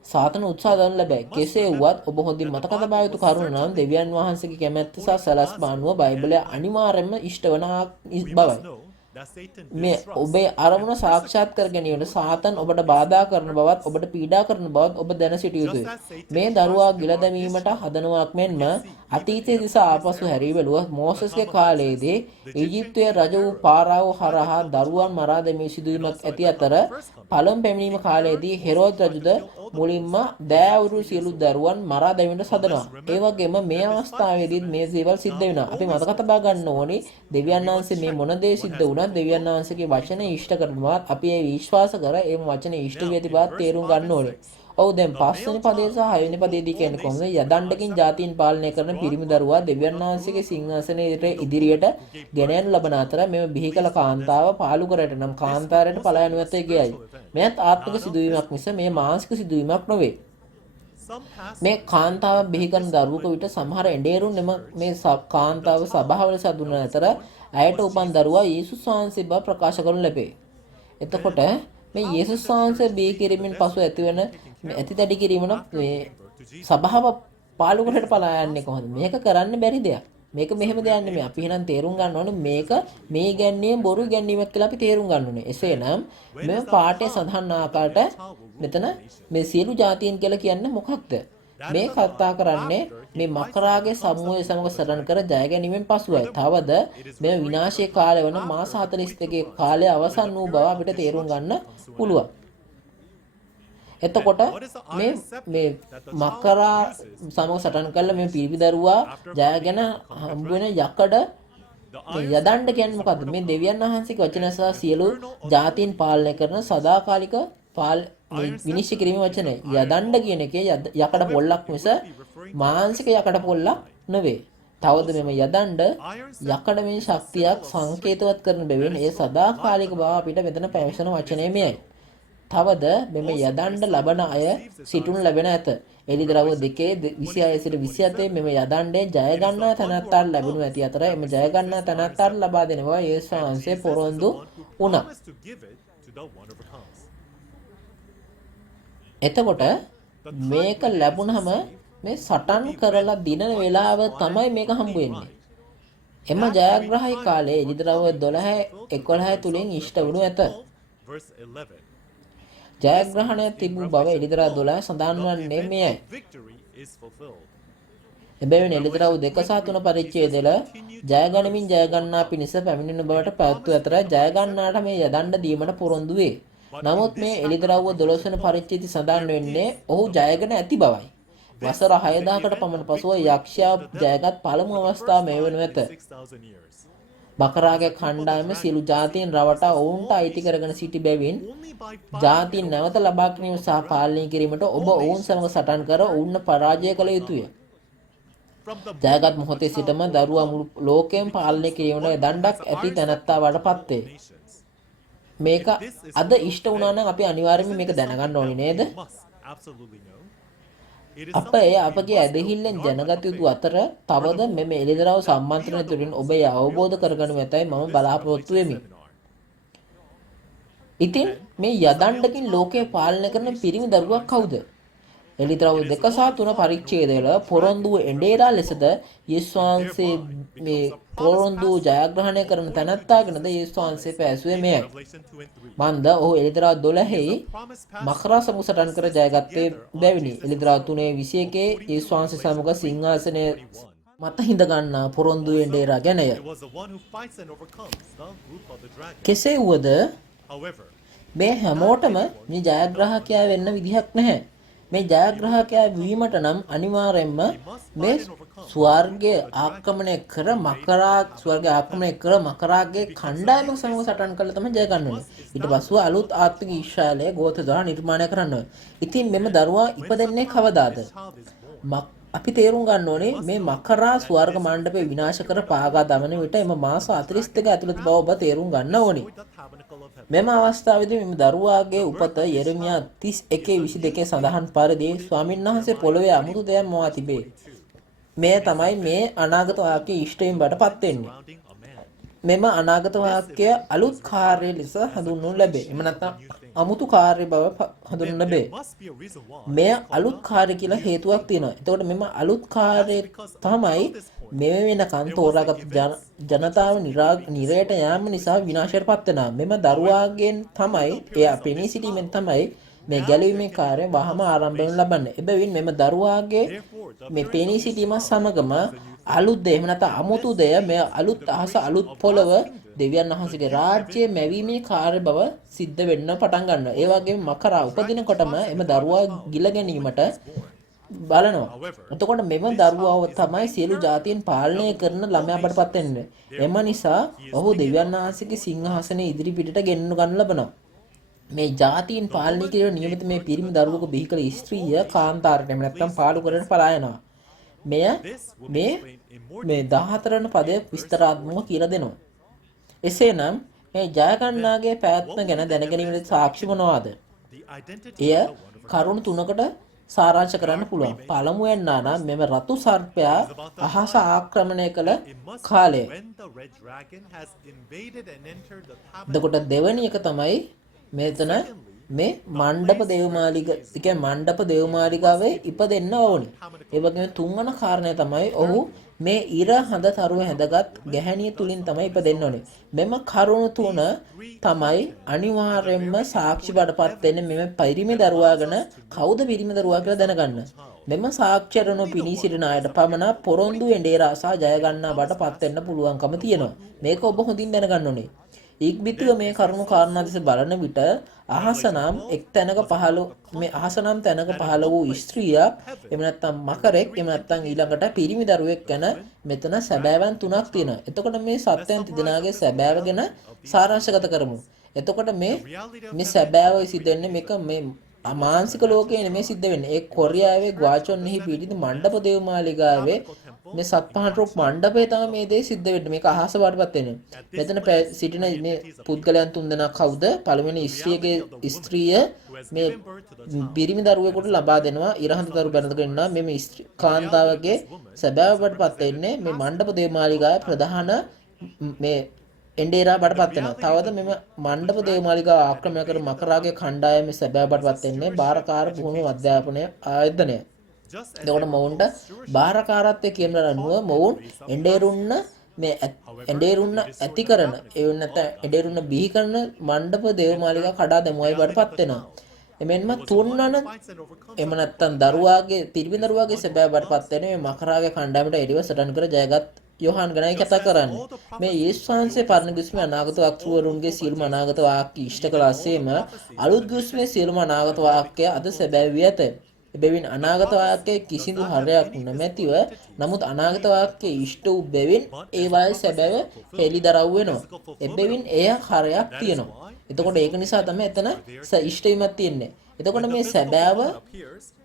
සාතන උත්සාහ දරන ලැබයි. කෙසේ වුවත් ඔබ හොඳින් මතක තබා යුතු කරුණ නම් දෙවියන් වහන්සේගේ කැමැත්ත සහ සලස්ම අනුව බයිබලය අනිවාර්යයෙන්ම ඉෂ්ට වන බවයි. මේ ඔබේ අරමුණ සාක්ෂාත් කර ගැනීමට සාතන් ඔබට බාධා කරන බවත් ඔබට පීඩා කරන බවත් ඔබ දැන සිටිය යුතුයි. මේ දරුවා ගිල දැමීමට හදනවක් මෙන්ම අතීතයේ දිස ආපසු හැරී බැලුවොත් මෝසස්ගේ කාලයේදී ඊජිප්තුවේ රජ වූ පාරාව් හරහා දරුවන් මරා දැමීම සිදුවීමක් ඇති අතර පළමු පැමිණීම කාලයේදී හෙරෝද් රජුද මුලින්ම දෑවුරු සියලු දරුවන් මරා දැමීමට සදනවා. ඒ වගේම මේ අවස්ථාවේදීත් මේ දේවල් සිද්ධ වෙනවා. අපි මතක තබා ගන්න ඕනේ දෙවියන් වහන්සේ මේ මොන දේ සිද්ධ වුණත් දෙවියන් වහන්සේගේ වචනේ ඉෂ්ට කරනවා. අපි ඒ විශ්වාස කර ඒ වචනේ ඉෂ්ට වේදී බවත් තේරුම් ගන්න ඕනේ. ඔව් දැන් පස්වෙනි පදේ සහ හයවෙනි පදේදී කියන්නේ කොහොමද? යදණ්ඩකින් ජාතීන් පාලනය කරන පිරිමි දරුවා දෙවියන් වහන්සේගේ සිංහාසනයේ ඉදිරියට ගෙන යනු ලබන අතර මෙම බිහි කළ කාන්තාව පාලු කරට නම් කාන්තාරයට පලා යනු ඇතේ කියයි. මෙයත් ආත්මික සිදුවීමක් මිස මේ මානසික සිදුවීමක් නොවේ. මේ කාන්තාව බිහි කරන දරුවෙකු විට සමහර එඬේරුන් මේ කාන්තාව සභාවල සදුන අතර ඇයට උපන් දරුවා යේසුස් වහන්සේ බව ප්‍රකාශ කරනු ලැබේ. එතකොට මේ යේසුස් වහන්සේ බිහි කිරීමෙන් පසු ඇතිවන ඇති තැඩි කිරීම මේ සභාව පාලුවකට පලා යන්නේ කොහොමද? මේක කරන්න බැරි දෙයක්. මේක මෙහෙම දෙයක් නෙමෙයි. අපි එහෙනම් තේරුම් ගන්න ඕනේ මේක මේ ගැන්නීම බොරු ගැන්නීමක් කියලා අපි තේරුම් ගන්න ඕනේ. එසේනම් මේ පාඩේ සඳහන් ආකාරයට මෙතන මේ සියලු જાතීන් කියලා කියන්නේ මොකක්ද? මේ කතා කරන්නේ මේ මකරාගේ සමූහය සමග සටන් කර ජය ගැනීමෙන් පසුයි. තවද මේ විනාශයේ කාලය වන මාස 42 කාලය අවසන් වූ බව අපිට තේරුම් ගන්න පුළුවන්. එතකොට මේ මකරා සමග සටන් කළා මේ පිරිමි දරුවා ජයගෙන හම්බ වෙන යකඩ යදණ්ඩ කියන්නේ මොකද්ද? මේ දෙවියන් වහන්සේගේ වචන සහ සියලු ජාතීන් පාලනය කරන සදාකාලික විනිශ්චය කිරීමේ වචනය. යදණ්ඩ කියන එකේ යකඩ පොල්ලක් මිස මානසික යකඩ පොල්ලක් නෙවෙයි. තවද මෙම යදණ්ඩ යකඩ මේ ශක්තියක් සංකේතවත් කරන බැවින් ඒ සදාකාලික බව අපිට මෙතන පැවසෙන වචනය මෙයයි. තවද මෙම යදණ්ඩ ලබන අය සිටුන් ලැබෙන ඇත. එළිදරව් 2:26 සිට 27 මෙම යදණ්ඩේ ජය ගන්නා තැනැත්තාට ලැබෙනු ඇති අතර එම ජය ගන්නා තැනැත්තාට ලබා දෙන බව යේසුස් වහන්සේ පොරොන්දු වුණා. එතකොට මේක ලැබුණම මේ සටන් කරලා දිනන වෙලාව තමයි මේක හම්බ වෙන්නේ. එම ජයග්‍රහයි කාලයේ එළිදරව් 12:11 තුලින් ඉෂ්ට වුණු ඇත. ජයග්‍රහණය තිබූ බව එළිදරව් 12 සඳහන් වන්නේ මෙයයි. එබැවින් එළිදරව් 2 සහ 3 පරිච්ඡේදවල ජය ගනිමින් ජය ගන්නා පිණිස පැමිණෙන බවට පැවැත්වූ අතර ජය ගන්නාට මේ යදණ්ඩ දීමට පොරොන්දු වේ. නමුත් මේ එළිදරව් 12 වෙනි පරිච්ඡේදය සඳහන් වෙන්නේ ඔහු ජයගෙන ඇති බවයි. වසර 6000කට පමණ පසුව යක්ෂයා ජයගත් පළමු අවස්ථාව මේ වනු ඇත. බකරාගේ කණ්ඩායම සියලු ජාතීන් රවටා ඔවුන්ට අයිති කරගෙන සිටි බැවින් ජාතීන් නැවත ලබා ගැනීම සහ පාලනය කිරීමට ඔබ ඔවුන් සමග සටන් කර ඔවුන් පරාජය කළ යුතුය. ජයගත් මොහොතේ සිටම දරුවා මුළු ලෝකයෙන් පාලනය කිරීමට දණ්ඩක් ඇති තැනැත්තා වඩපත් වේ. මේක අද ඉෂ්ට වුණා නම් අපි අනිවාර්යයෙන්ම මේක දැනගන්න ඕනේ නේද? අප එය අපගේ ඇදහිල්ලෙන් දැනගත යුතු අතර තවද මෙම එළිදරව් සම්මන්ත්‍රණය තුළින් ඔබ එය අවබෝධ කරගනු ඇතැයි මම බලාපොරොත්තු වෙමි. ඉතින් මේ යදණ්ඩකින් ලෝකය පාලනය කරන පිරිමි දරුවා කවුද? එළිදරව් 2 සහ 3 පරිච්ඡේදවල පොරොන්දුව එඬේරා ලෙසද යේසුස් වහන්සේ මේ පොරොන්දුව ජයග්‍රහණය කරන තැනැත්තාගෙනද යේසුස් වහන්සේ පැවසුවේ මෙයයි. මන්ද ඔහු එළිදරව් 12 මකරා සමග සටන් කර ජයගත්තේ බැවිනි. එළිදරව් 3:21 යේසුස් වහන්සේ සමග සිංහාසනයේ මත හිඳ ගන්නා පොරොන්දුව එඬේරා ගැනය. කෙසේ වුවද මේ හැමෝටම මේ ජයග්‍රාහකයා වෙන්න විදිහක් නැහැ. මේ ජයග්‍රාහකයා වීමට නම් අනිවාර්යයෙන්ම මේ ස්වර්ගයේ ආක්‍රමණය කර මකරාගේ කණ්ඩායමක් සමග සටන් කළා තමයි ජය ගන්න ඕනේ. ඊට පස්ව අලුත් ආත්මික ඊශ්‍රායලයේ ගෝත්‍ර දොර නිර්මාණය කරන්න ඕනේ. ඉතින් මෙම දරුවා ඉපදෙන්නේ කවදාද? අපි තේරුම් ගන්න ඕනේ මේ මකරා ස්වර්ග මණ්ඩපේ විනාශ කර පාගා දමන විට එම මාස 42 ඇතුළත බව ඔබ තේරුම් ගන්න ඕනේ. මෙම අවස්ථාවේදී මෙම දරුවාගේ උපත යෙරමියා 31:22 සඳහන් පරිදි ස්වාමීන් වහන්සේ පොළොවේ අමුතු දෙයක් මවා තිබේ. මේ තමයි මේ අනාගත වාක්‍ය ඉෂ්ටයෙන් බටපත් වෙන්නේ. මෙම අනාගත වාක්‍ය අලුත් කාර්ය ලෙස හඳුන්වනු ලැබේ. එම නැත්නම් අමුතු කාර්ය බව හඳුන්වනු ලැබේ. මේ අලුත් කාර්ය කියලා හේතුවක් තියෙනවා. එතකොට මෙම අලුත් කාර්යය තමයි මේ වෙනකන් තෝරාගත් ජනතාව නිරයට යාම නිසා විනාශයටපත් වෙනවා. මෙම දරුවාගෙන් තමයි එයා පෙනී සිටීමෙන් තමයි මේ ගැලවීමේ කාර්යය වහම ආරම්භ වෙනු ලබන්නේ. එබැවින් මෙම දරුවාගේ මේ පෙනී සිටීම සමගම අලුත් දෙය එහෙම නැත්නම් අමුතු දෙය මේ අලුත් අහස අලුත් පොළව දෙවියන් වහන්සේගේ රාජ්‍යයේ මැවීමේ කාර්ය බව සිද්ධ වෙන්න පටන් ගන්නවා. ඒ වගේම මකරා උපදිනකොටම එම දරුවා ගිල ගැනීමට බලනවා. එතකොට මෙම දරුවාව තමයි සියලු ජාතීන් පාලනය කරන ළමයා බඩපත් වෙන්නේ. එම නිසා ඔහු දෙවියන් වහන්සේගේ සිංහාසනයේ ඉදිරි පිටට ගෙන්නු ගන්න ලබනවා. මේ ජාතීන් පාලනය කිරීම නියමිත මේ පිරිමි දරුවෙකු බිහි කළ ස්ත්‍රිය කාන්තාරට එහෙම නැත්නම් පාලු කරගෙන පලා යනවා. මෙය මේ මේ 14 වන පදය විස්තරාත්මකව කියලා දෙනවා. එසේනම් මේ ජයගන්නාගේ පැවැත්ම ගැන දැනගැනීමේ සාක්ෂි මොනවාද? එය කරුණු තුනකට සාරාංශ කරන්න පුළුවන්. පළමුවෙන් නම් මෙම රතු සර්පයා අහස ආක්‍රමණය කළ කාලය. එතකොට දෙවෙනි එක තමයි මෙතන මේ මණ්ඩප දේවමාලිගා මණ්ඩප දේවමාලිගාවේ ඉපදෙන්න ඕනේ. ඒ වගේම තුන්වන කාරණය තමයි ඔහු මේ ඉර හඳ තරුව හැඳගත් ගැහැණිය තුලින් තමයි ඉපදෙන්න ඕනේ. මෙම කරුණු තුන තමයි අනිවාර්යයෙන්ම සාක්ෂි බඩපත් වෙන්නේ මෙම පිරිමි දරුවා ගැන කවුද පිරිමි දරුවා කියලා දැනගන්න. මෙම සාක්ෂරණෝ පිණී සිටින අයට පමණ පොරොන්දු එඬේරා සහ ජය ගන්නා බඩපත් වෙන්න පුළුවන්කම තියෙනවා. මේක ඔබ හොඳින් දැනගන්න ඕනේ. ඉක්බිතිව මේ කරුණු කාරණා දෙස බලන විට අහසනම් එක් තැනක පහළ මේ අහසනම් තැනක පහළ වූ ස්ත්‍රියක් එහෙම නැත්නම් මකරෙක් එහෙම නැත්නම් ඊළඟට පිරිමි දරුවෙක් ගැන මෙතන සැබෑවන් තුනක් තියෙනවා. එතකොට මේ සත්‍යයන් තිදෙනාගේ සැබෑව ගැන සාරාංශගත කරමු. එතකොට මේ සැබෑව සිද්ධ වෙන්නේ මේක මේ මානසික ලෝකයේ නෙමෙයි සිද්ධ වෙන්නේ. ඒ කොරියාවේ ග්වාචොන්හි පීඩිත මණ්ඩප දේවමාලිගාවේ මේ සත්පහන් රුක් මණ්ඩපේ තමයි මේ දේ සිද්ධ වෙන්නේ. මේක අහස වඩපත් වෙන්නේ. මෙතන සිටින මේ පුද්ගලයන් තුන්දෙනා කවුද? පළවෙනි ස්ත්‍රිය මේ පිරිමි දරුවෙකුට ලබා දෙනවා. ඉරහඳ දරු බැඳගෙන ඉන්නවා. මේ කාන්තාවගේ සැබෑව වඩපත් වෙන්නේ මේ මණ්ඩප දේවමාලිගාවේ ප්‍රධාන මේ එඬේරා බඩපත් වෙනවා. තවද මෙම මණ්ඩප දේවමාලිගාව ආක්‍රමණය කර මකරාගේ කණ්ඩායමේ සැබෑ බඩපත් වෙන්නේ බාරකාර භූමි අධ්‍යාපනය ආයතනය. එතකොට මොවුන්ට බාරකාරත්වයේ කියන අනුව මොවුන් එඬේරුන්න මේ එඬේරුන්න ඇති කරන ඒ නැත්නම් එඬේරුන්න බිහි කරන මණ්ඩප දේවමාලිගා කඩා දැමුවයි බඩපත් වෙනවා. එමෙන්ම තුන්වන එම නැත්නම් දරුවාගේ පිරිමි දරුවාගේ සැබෑ බඩපත් වෙන මේ මකරාගේ කණ්ඩායමට එළිව සටන් කර ජයගත් යොහාන් ගැනයි කතා කරන්නේ. මේ යේසුස් වහන්සේ පරණ ගුස්මේ අනාගත වක්තෘවරුන්ගේ සියලුම අනාගත වාක්‍ය ඉෂ්ට කළාseම අලුත් ගුස්මේ සියලුම අනාගත වාක්‍ය අද සැබෑ වී ඇත. එබැවින් අනාගත වාක්‍යයේ කිසිදු හරයක් නොමැතිව නමුත් අනාගත වාක්‍යයේ ඉෂ්ට වූ බැවින් ඒවායේ සැබෑව හෙළිදරව් වෙනවා. එබැවින් එය හරයක් තියෙනවා. එතකොට ඒක නිසා තමයි එතන ඉෂ්ට වීමක් තියෙන්නේ. එතකොට මේ සැබෑව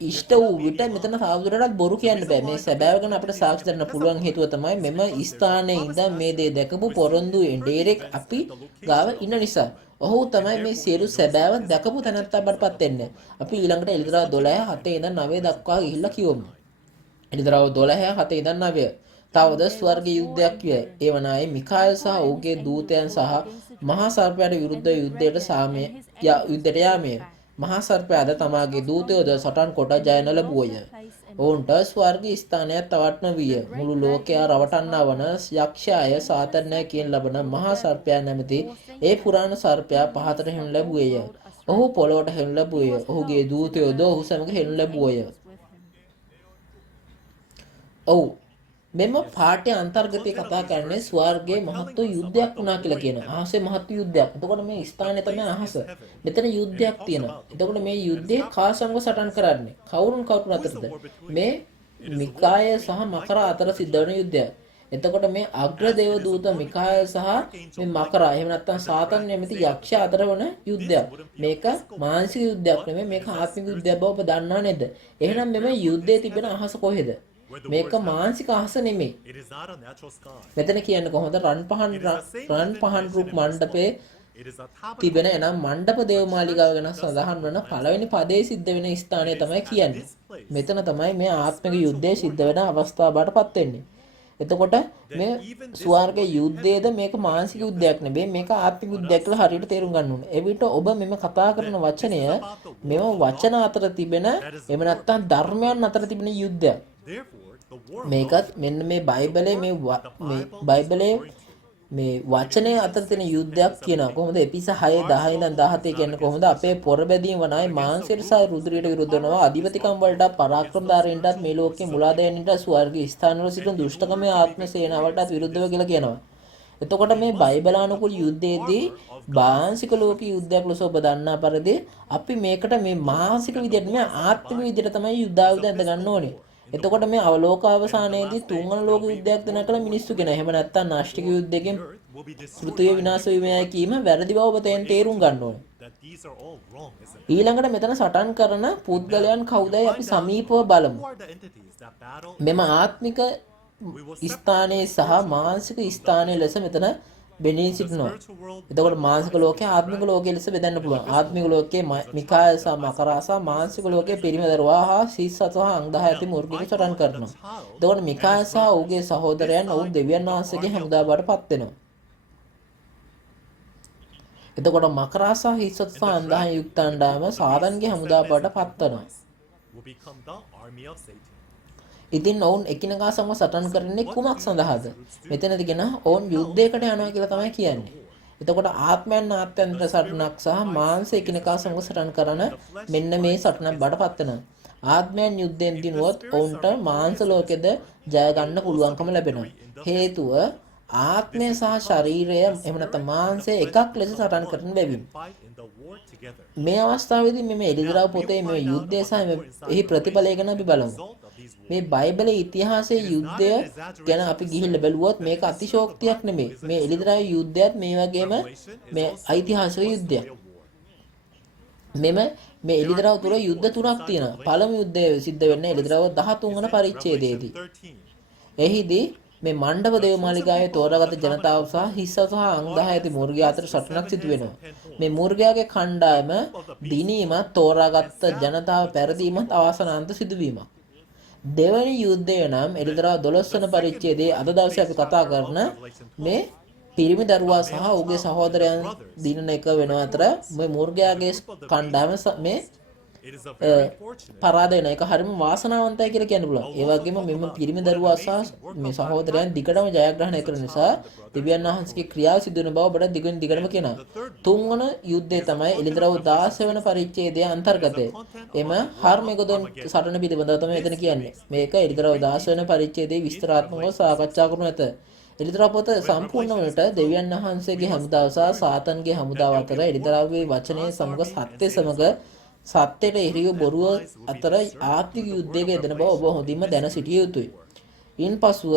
ඉෂ්ට වූ විට මෙතන තවදුරටත් බොරු කියන්න බෑ. මේ සැබෑව ගැන අපිට සාක්ෂි දෙන්න පුළුවන් හේතුව තමයි මෙම ස්ථානයේ ඉඳන් මේ දේ දැකපු පොරොන්දු එඬේරෙක් අපි ගාව ඉන්න නිසා. ඔහු තමයි මේ සියලු සැබෑව දැකපු තැනත්තා බඩපත් වෙන්නේ. අපි ඊළඟට එළිදරව් 12:7 ඉඳන් 9 දක්වා ගිහිල්ලා කියවමු. එළිදරව් 12:7 ඉඳන් 9. තවද ස්වර්ගීය යුද්ධයක් විය. ඒ වනායේ මිකායල් සහ ඔහුගේ දූතයන් සහ මහා සර්පයාට විරුද්ධ යුද්ධයට යාමේ. මහා සර්පයාද තමාගේ දූතයෝද සටන් කොට ජය ලැබුවය. ඔවුන්ට ස්වර්ගීය ස්ථානයක් තවත් නොවිය. මුළු ලෝකයා රවටන්නා වන යක්ෂයාය සාතන්ය කියන ලබන මහා සර්පයා නැමැති ඒ පුරාණ සර්පයා පහතට හෙළු ලැබුවේය. ඔහු පොළොවට හෙළු ලැබුවේය. ඔහුගේ දූතයෝද ඔහු සමග හෙළු ලැබුවෝය. ඔව් මෙම පාඨය අන්තර්ගතයේ කතා කරන්නේ ස්වර්ගයේ මහත් යුද්ධයක් වුණා කියලා කියනවා. අහසේ මහත් යුද්ධයක්. එතකොට මේ ස්ථානය තමයි අහස. මෙතන යුද්ධයක් තියෙනවා. එතකොට මේ යුද්ධයේ කාසංග සටන් කරන්නේ කවුරුන් අතරද? මේ මිකාය සහ මකර අතර සිද්ධ වෙන යුද්ධයක්. එතකොට මේ අග්‍ර දේව දූත මිකාය සහ මේ මකරා එහෙම නැත්නම් සාතන් නැමැති යක්ෂයා අතර වන යුද්ධයක්. මේක මානසික යුද්ධයක් නෙමෙයි මේක ආත්මික යුද්ධයක් බව ඔබ දන්නා නේද? එහෙනම් මෙම යුද්ධයේ තිබෙන අහස කොහෙද? මේක මානසික අහස නෙමෙයි. මෙතන කියන්නේ කොහොමද? රන් පහන් රුක් මණ්ඩපේ තිබෙන එනම් මණ්ඩප දේවමාලිගාව ගැන සඳහන් වන පළවෙනි පදයේ සිද්ධ වෙන ස්ථානය තමයි කියන්නේ. මෙතන තමයි මේ ආත්මික යුද්ධය සිද්ධ වෙන අවස්ථාව බාටපත් වෙන්නේ. එතකොට මේ ස්වර්ගයේ යුද්ධයේද මේක මානසික යුද්ධයක් නෙවෙයි මේක ආත්මික යුද්ධයක් කියලා හරියට තේරුම් ගන්න ඕනේ. එවිට ඔබ මෙම කතා කරන වචනය මෙම වචන අතර තිබෙන එහෙම නැත්නම් ධර්මයන් අතර තිබෙන යුද්ධයක්. මේකත් මෙන්න මේ බයිබලයේ බයිබලයේ මේ වචනය අතර තියෙන යුද්ධයක් කියනවා. කොහොමද එපිස 6:10 ඉඳන් 17 කියන්නේ කොහොමද අපේ පොරබැදීම් වනායි මාංශයට සහ රුධිරයට විරුද්ධ වෙනවා. අධිපතිකම් වලට පරාක්‍රමධාරීන්ටත් මේ ලෝකයේ මුලාදයන්ට ස්වර්ගීය ස්ථානවල සිටින දුෂ්ටකමේ ආත්ම සේනාවලටත් විරුද්ධව කියලා කියනවා. එතකොට මේ බයිබලානුකූල යුද්ධයේදී මානසික ලෝකීය යුද්ධයක් ලෙස ඔබ දන්නා පරිදි අපි මේකට මේ මානසික විදිහට මේ ආත්මික විදිහට තමයි යුද්ධ ආයුධ ඇඳ ගන්න ඕනේ. එතකොට මේ අවලෝක අවසානයේදී තුන්වන ලෝක යුද්ධයක් දෙන කල මිනිස්සු කෙනා. එහෙම නැත්නම් නාස්තික යුද්ධයෙන් පෘථිවිය විනාශ වීමයි කීම වැරදි බව ඔබ තේරුම් ගන්න ඕනේ. ඊළඟට මෙතන සටන් කරන පුද්ගලයන් කවුදයි අපි සමීපව බලමු. මෙම ආත්මික ස්ථානයේ සහ මානසික ස්ථානයේ ලෙස මෙතන බෙනී සිටිනවා. එතකොට මානසික ලෝකයේ ආත්මික ලෝකයේ ලෙස බෙදන්න පුළුවන්. ආත්මික ලෝකයේ මිකාය සහ මකරා සහ මානසික ලෝකයේ පිරිමදරුවා හා සිස්සත සහ අංග 10 ඇති මුර්ගික සටන් කරනවා. එතකොට මිකාය සහ ඔහුගේ සහෝදරයන් ඔවුන් දෙවියන් වහන්සේගේ හමුදා බවට පත් වෙනවා. එතකොට මකරා සහ හිස්සත සහ අංග 10 යුක්ත අණ්ඩායම සාතන්ගේ හමුදා බවට පත් වෙනවා. ඉතින් ඔවුන් එකිනෙකා සමග සටන් කරන්නේ කුමක් සඳහාද? මෙතනදී කියන ඔවුන් යුද්ධයකට යනවා කියලා තමයි කියන්නේ. එතකොට ආත්මයන් ආත්‍යන්තර සටනක් සහ මාංශ එකිනෙකා සමග සටන් කරන මෙන්න මේ සටනක් බඩපත් වෙනවා. ආත්මයන් යුද්ධයෙන් දිනුවොත් ඔවුන්ට මාංශ ලෝකෙද ජය ගන්න පුළුවන්කම ලැබෙනවා. හේතුව ආත්මය සහ ශරීරය එහෙම නැත්නම් මාංශය එකක් ලෙස සටන් කරන බැවින්. මේ අවස්ථාවේදී මේ එලිදරව් පොතේ මේ යුද්ධය සහ එහි ප්‍රතිඵලය ගැන අපි බලමු. මේ බයිබලයේ ඉතිහාසයේ යුද්ධය ගැන අපි ගිහිල්ලා බැලුවොත් මේක අතිශෝක්තියක් නෙමෙයි. මේ එලිදරව් යුද්ධයත් මේ වගේම මේ ඓතිහාසික යුද්ධයක්. මේ එලිදරව් තුර යුද්ධ තුනක් තියෙනවා. පළමු යුද්ධය සිද්ධ වෙන්නේ එලිදරව් 13 වන පරිච්ඡේදයේදී. එහිදී මේ මණ්ඩප දේවමාලිගාවේ තෝරාගත් ජනතාව සහ හිස්ස සහ අං 10 ඇති මුර්ගයා අතර සටනක් සිදු වෙනවා. මේ මුර්ගයාගේ කණ්ඩායම දිනීමත් තෝරාගත් ජනතාව පෙරදීමත් අවාසනාන්ත සිදුවීමක්. දෙවැනි යුද්ධය නම් එළිදරව් 12 වන පරිච්ඡේදයේ අද දවසේ අපි කතා කරන මේ පිරිමි දරුවා සහ ඔහුගේ සහෝදරයන් දිනන එක වෙන අතර මේ මුර්ගයාගේ කණ්ඩායම මේ පරාද වෙන එක හරිම වාසනාවන්තයි කියලා කියන්න පුළුවන්. ඒ වගේම මෙම පිරිමි දරුවා සහ මේ සහෝදරයන් දිගටම ජයග්‍රහණය කරන නිසා දෙවියන් වහන්සේගේ ක්‍රියාව සිදු වෙන බව ඔබට දිගටම කියනවා. තුන්වන යුද්ධය තමයි එළිදරව් 16 වන පරිච්ඡේදයේ අන්තර්ගතය. එම හර්මෙගොදොන් සටන පිළිබඳව තමයි එතන කියන්නේ. මේක එළිදරව් 16 වන පරිච්ඡේදයේ විස්තරාත්මකව සාකච්ඡා කරනු ඇත. එළිදරව් පොත සම්පූර්ණ වනට දෙවියන් වහන්සේගේ හමුදාව සහ සාතන්ගේ හමුදාව අතර එළිදරව්ගේ වචනයේ සමග සත්‍ය සමග සත්‍යයට එරෙහිව බොරුව අතර ආත්මික යුද්ධයක යෙදෙන බව ඔබ හොඳින්ම දැන සිටිය යුතුයි. ඉන්පසුව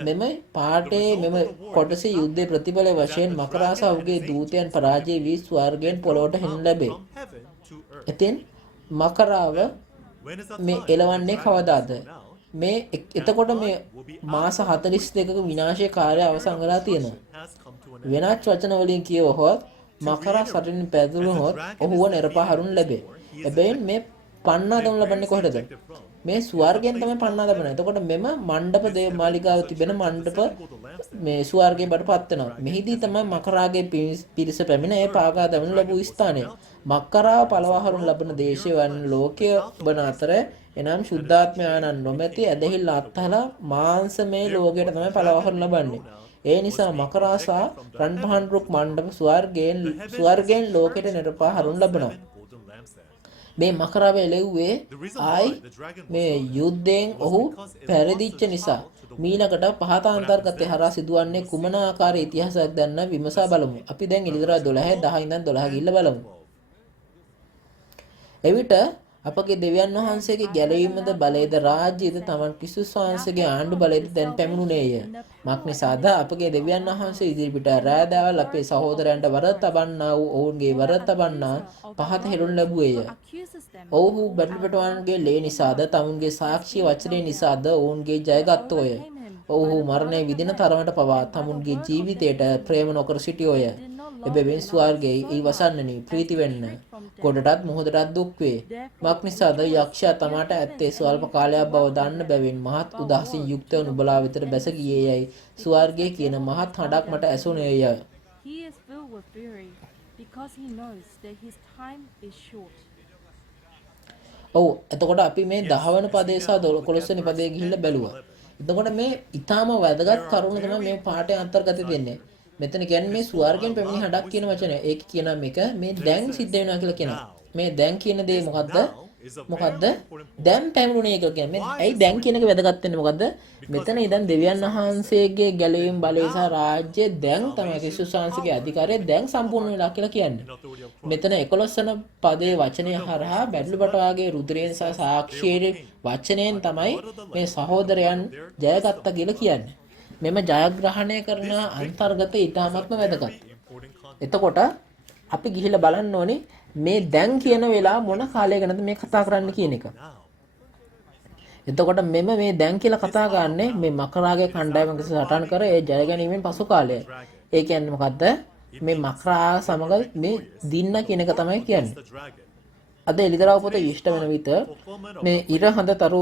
මෙම පාඩේ මෙම කොටසේ යුද්ධයේ ප්‍රතිඵල වශයෙන් මකරා සහ ඔහුගේ දූතයන් පරාජය වී ස්වර්ගයෙන් පොළොවට හෙන්න ලැබේ. ඉතින් මකරාව මේ එළවන්නේ කවදාද? මේ එතකොට මේ මාස 42ක විනාශයේ කාර්යය අවසන් වෙලා තියෙනවා. වෙනත් වචන වලින් කියවහොත් මකරා සටනින් පැදුණොත් ඔහුව නිරපා හරුන් ලැබේ. එබැවින් මේ පන්නා දමන ලබන්නේ කොහෙද? මේ ස්වර්ගයෙන් තමයි පන්නා ලබන්නේ. එතකොට මෙම මණ්ඩප දේව මාලිගාව තිබෙන මණ්ඩප මේ ස්වර්ගයෙන් බඩපත් වෙනවා. මෙහිදී තමයි මකරාගේ පිරිස පැමිණ ඒ පාගා දමන ලැබූ ස්ථානය. මකරාව පළවා හරුන් ලබන දේශය වන ලෝකය වන අතර එනම් ශුද්ධාත්මයාණන් නොමැති ඇදහිල්ල අත්හලා මාංශමය ලෝකයට තමයි පළවා හරුන් ලබන්නේ. ඒ නිසා මකරා සහ රන්පහන් රුක් මණ්ඩප ස්වර්ගයෙන් ලෝකයට නිරපා හරුන් ලබනවා. මේ මකරාව එළෙව්වේ ආයි මේ යුද්ධයෙන් ඔහු පෙරදිච්ච නිසා. මීළඟට පහත අන්තර්ගතය හරහා සිදුවන්නේ කුමන ආකාර ඉතිහාසයක් දැන්න විමසා බලමු. අපි දැන් ඉරිදා 12 10 ඉඳන් 12 ගිහිල්ලා බලමු. එවිට අපගේ දෙවියන් වහන්සේගේ ගැලවීමද බලයද රාජ්‍යයද තමන් ක්‍රිස්තුස් වහන්සේගේ ආණ්ඩු බලයද දැන් පැමිණුණේය. මක්නිසාද අපගේ දෙවියන් වහන්සේ ඉදිරිපිට රාදාවල් අපේ සහෝදරයන්ට වරද තබන්නා වූ ඔවුන්ගේ වරද තබන්නා පහත හෙළුණු ලැබුවේය. ඔවුහු බැටළුපටවන්ගේ ලේ නිසාද තමුන්ගේ සාක්ෂි වචනේ නිසාද ඔවුන්ගේ ජයගත්තෝය. ඔවුහු මරණය විදින තරමට පවා තමුන්ගේ ජීවිතයට ප්‍රේම නොකර සිටියෝය. එබැවින් ස්වර්ගයේ ඊවසන්නනි ප්‍රීති වෙන්න. ගොඩටත් මොහොතටත් දුක් වේ. මක්නිසාද යක්ෂයා තමාට ඇත්තේ ස්වල්ප කාලයක් බව දන්න බැවින් මහත් උදාසින් යුක්තව නුඹලා වෙතට බැස ගියේ යයි ස්වර්ගයේ කියන මහත් හඬක් මට ඇසුණේය. ඔව් එතකොට අපි මේ 10 වෙනි පදේ සහ 11 වෙනි පදේ ගිහිල්ලා බැලුවා. එතකොට මේ ඊටාම වැදගත් කරුණ තමයි මේ පාඩේ අන්තර්ගතය වෙන්නේ. මෙතන කියන්නේ මේ ස්වර්ගයෙන් පැමිණි හඬක් කියන වචනය. ඒක කියන මේක මේ දැන් සිද්ධ වෙනවා කියලා කියනවා. මේ දැන් කියන දේ මොකද්ද? දැන් පැමිණුණේ කියලා කියන්නේ. මේ ඇයි දැන් කියන එක වැදගත් වෙන්නේ මොකද්ද? මෙතන ඉඳන් දෙවියන් වහන්සේගේ ගැලවීම බලය සහ රාජ්‍ය දැන් තමයි ක්‍රිස්තුස් වහන්සේගේ අධිකාරය දැන් සම්පූර්ණ වෙලා කියලා කියන්නේ. මෙතන 11 වන පදයේ වචනය හරහා බැටළුපටවාගේ රුධිරයෙන් සහ සාක්ෂියේ වචනයෙන් තමයි මේ සහෝදරයන් ජයගත්තා කියලා කියන්නේ. මෙම ජයග්‍රහණය කරන අන්තර්ගත ඊටාත්ම වැදගත්. එතකොට අපි ගිහිල්ලා බලන්න ඕනේ මේ දැන් කියන වෙලාව මොන කාලය ගැනද මේ කතා කරන්න කියන එක. එතකොට මෙම මේ දැන් කියලා කතා කරන්නේ මේ මකරාගේ කණ්ඩායමක සටන් කර ඒ ජය ගැනීමෙන් පසු කාලය. ඒ කියන්නේ මොකද්ද? මේ මකරා සමග මේ දින්න කියන එක තමයි කියන්නේ. අද එළිදරව් පොත ඉෂ්ට වෙන විට මේ ඉර හඳ තරු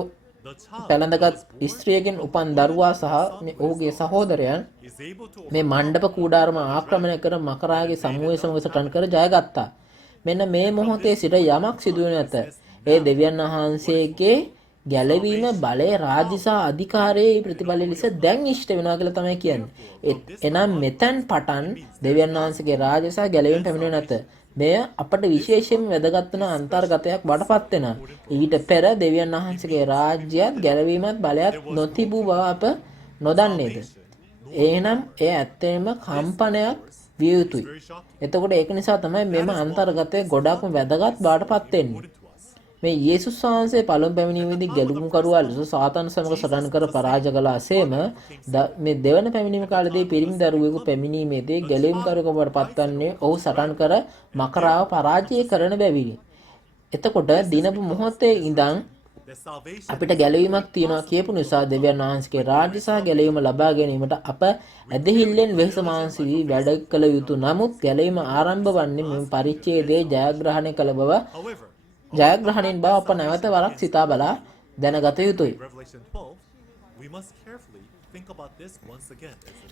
පැළඳගත් ස්ත්‍රියකින් උපන් දරුවා සහ මේ ඔහුගේ සහෝදරයන් මේ මණ්ඩප කූඩාරම ආක්‍රමණය කර මකරාගේ සමූහය සමග සටන් කර ජයගත්තා. මෙන්න මේ මොහොතේ සිට යමක් සිදු වෙන ඇත. ඒ දෙවියන් වහන්සේගේ ගැලවීම බලය රාජ්‍ය සහ අධිකාරයේ ප්‍රතිඵල ලෙස දැන් ඉෂ්ට වෙනවා කියලා තමයි කියන්නේ. එනම් මෙතෙන් පටන් දෙවියන් වහන්සේගේ රාජ්‍ය සහ ගැලවීම පැමිණෙන්නේ නැත. මෙය අපට විශේෂයෙන් වැදගත් වන අන්තර්ගතයක් බඩපත් වෙනවා. ඊට පෙර දෙවියන් වහන්සේගේ රාජ්‍යයත් ගැලවීමත් බලයත් නොතිබූ බව අප නොදන්නේද? එහෙනම් එය ඇත්තෙන්ම කම්පනයක් විය යුතුයි. එතකොට ඒක නිසා තමයි මෙම අන්තර්ගතය ගොඩක්ම වැදගත් බවටපත් වෙන්නේ. මේ යේසුස් වහන්සේ පළමු පැමිණීමේදී ගැලුම්කරුවා ලෙස සාතන් සමග සටන් කර පරාජය කළාseම මේ දෙවන පැමිණීම කාලේදී පිරිමි දරුවෙකු පැමිණීමේදී ගැලුම්කරුවෙකු බවට පත්වන්නේ ඔහු සටන් කර මකරාව පරාජය කරන බැවිනි. එතකොට දිනපු මොහොතේ ඉඳන් අපිට ගැලවීමක් තියෙනවා කියපු නිසා දෙවියන් වහන්සේගේ රාජ්‍ය සහ ගැලවීම ලබා ගැනීමට අප ඇදහිල්ලෙන් වෙහෙස මහන්සි වී වැඩ කළ යුතු. නමුත් ගැලවීම ආරම්භ වන්නේ මේ පරිච්ඡේදයේ ජයග්‍රහණය කළ බව ජයග්‍රහණයෙන් බව අප නැවත වරක් සිතා බලා දැනගත යුතුයි.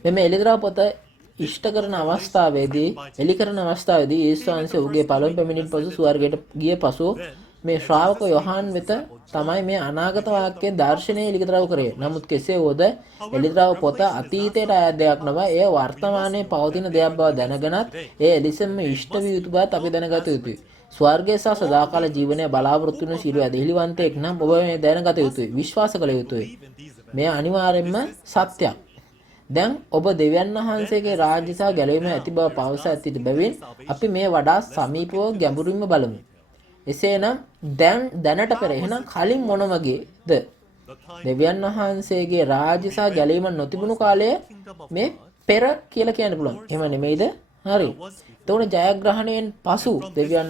මෙම එළිදරව් පොත ඉෂ්ට කරන අවස්ථාවේදී එලි කරන අවස්ථාවේදී යේසුස් වහන්සේ ඔහුගේ පළමු පැමිණීම පසු ස්වර්ගයට ගිය පසු මේ ශ්‍රාවක යොහාන් වෙත තමයි මේ අනාගත වාක්‍යයේ දර්ශනය එළිදරව් කරේ. නමුත් කෙසේ වුවද එළිදරව් පොත අතීතයට අයත් දෙයක් නොව එය වර්තමානයේ පවතින දෙයක් බව දැනගෙනත් එය එලිසම ඉෂ්ට විය යුතු බවත් අපි දැනගත යුතුයි. ස්වර්ගය සහ සදාකාල ජීවනය බලාපොරොත්තු වන සියලු ඇදහිලිවන්තයෙක් නම් ඔබ මේ දැනගත යුතුයි. විශ්වාස කළ යුතුයි. මේ අනිවාර්යයෙන්ම සත්‍යයක්. දැන් ඔබ දෙවියන් වහන්සේගේ රාජ්‍ය සහ ගැලවීම ඇති බව පවසා ඇති බැවින් අපි මේ වඩා සමීපව ගැඹුරින්ම බලමු. එසේනම් දැනට පෙර එහෙනම් කලින් මොන වගේද දෙවියන් වහන්සේගේ රාජ්‍ය සහ ගැලවීම නොතිබුණු කාලය මේ පෙර කියලා කියන්න පුළුවන්. එහෙම නෙමෙයිද? හරි. එතකොට ජයග්‍රහණයෙන් පසු දෙවියන්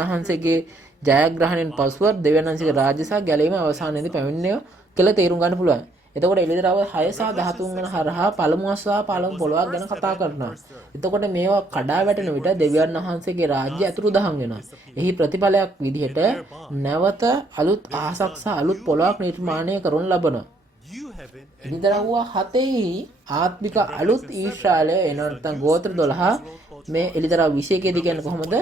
වහන්සේගේ ජයග්‍රහණයෙන් පසුව දෙවියන් වහන්සේගේ රාජ්‍ය සහ ගැලවීම අවසානයේදී පැමිණෙනවා කියලා තේරුම් ගන්න පුළුවන්. එතකොට එළිදරව් 6 සහ 13 වෙනි හරහා පළමු අස්සා පළමු පොළොවක් ගැන කතා කරනවා. එතකොට මේවා කඩා වැටෙන විට දෙවියන් වහන්සේගේ රාජ්‍ය අතුරුදහන් වෙනවා. එහි ප්‍රතිඵලයක් විදිහට නැවත අලුත් අහසක් සහ අලුත් පොළොවක් නිර්මාණය කරනු ලබනවා. එළිදරව් 7 ආත්මික අලුත් ඊශ්‍රායලය එනර්ථ ගෝත්‍ර 12 මේ එළිදරව් 21 දී කියන්නේ කොහොමද?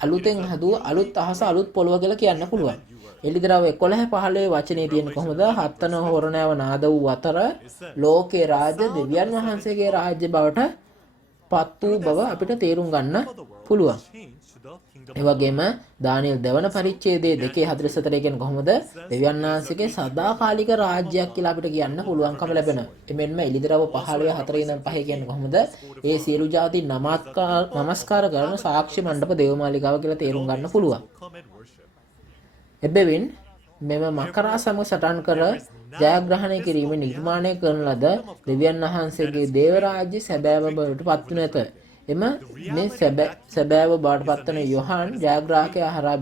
අලුතෙන් හදුව අලුත් අහස අලුත් පොළොව කියලා කියන්න පුළුවන්. එළිදරව් 11 15 වචනේ තියෙන්නේ කොහොමද? හත්වන හොරණෑව නාද වූ අතර ලෝකේ රාජ්‍ය දෙවියන් වහන්සේගේ රාජ්‍ය බවට පත් වූ බව අපිට තේරුම් ගන්න පුළුවන්. ඒ වගේම දානියෙල් දෙවන පරිච්ඡේදයේ 2:44 කියන්නේ කොහොමද? දෙවියන් වහන්සේගේ සදාකාලික රාජ්‍යයක් කියලා අපිට කියන්න පුළුවන්කම ලැබෙනවා. එමෙන්ම එළිදරව් 15:4 ඉඳන් 5 කියන්නේ කොහොමද? ඒ සියලු ಜಾති නමස්කාර කරන සාක්ෂි මණ්ඩප දේවමාලිකාව කියලා තේරුම් ගන්න පුළුවන්. එබැවින් මෙම මකරා සමග සටන් කර ජයග්‍රහණය කිරීම නිර්මාණය කරන ලද දෙවියන් වහන්සේගේ දේව රාජ්‍ය සැබෑව බවට පත් වන ඇත. එම මේ සැබෑව බවට පත්වන යොහාන් ජයග්‍රාහකයා හරහා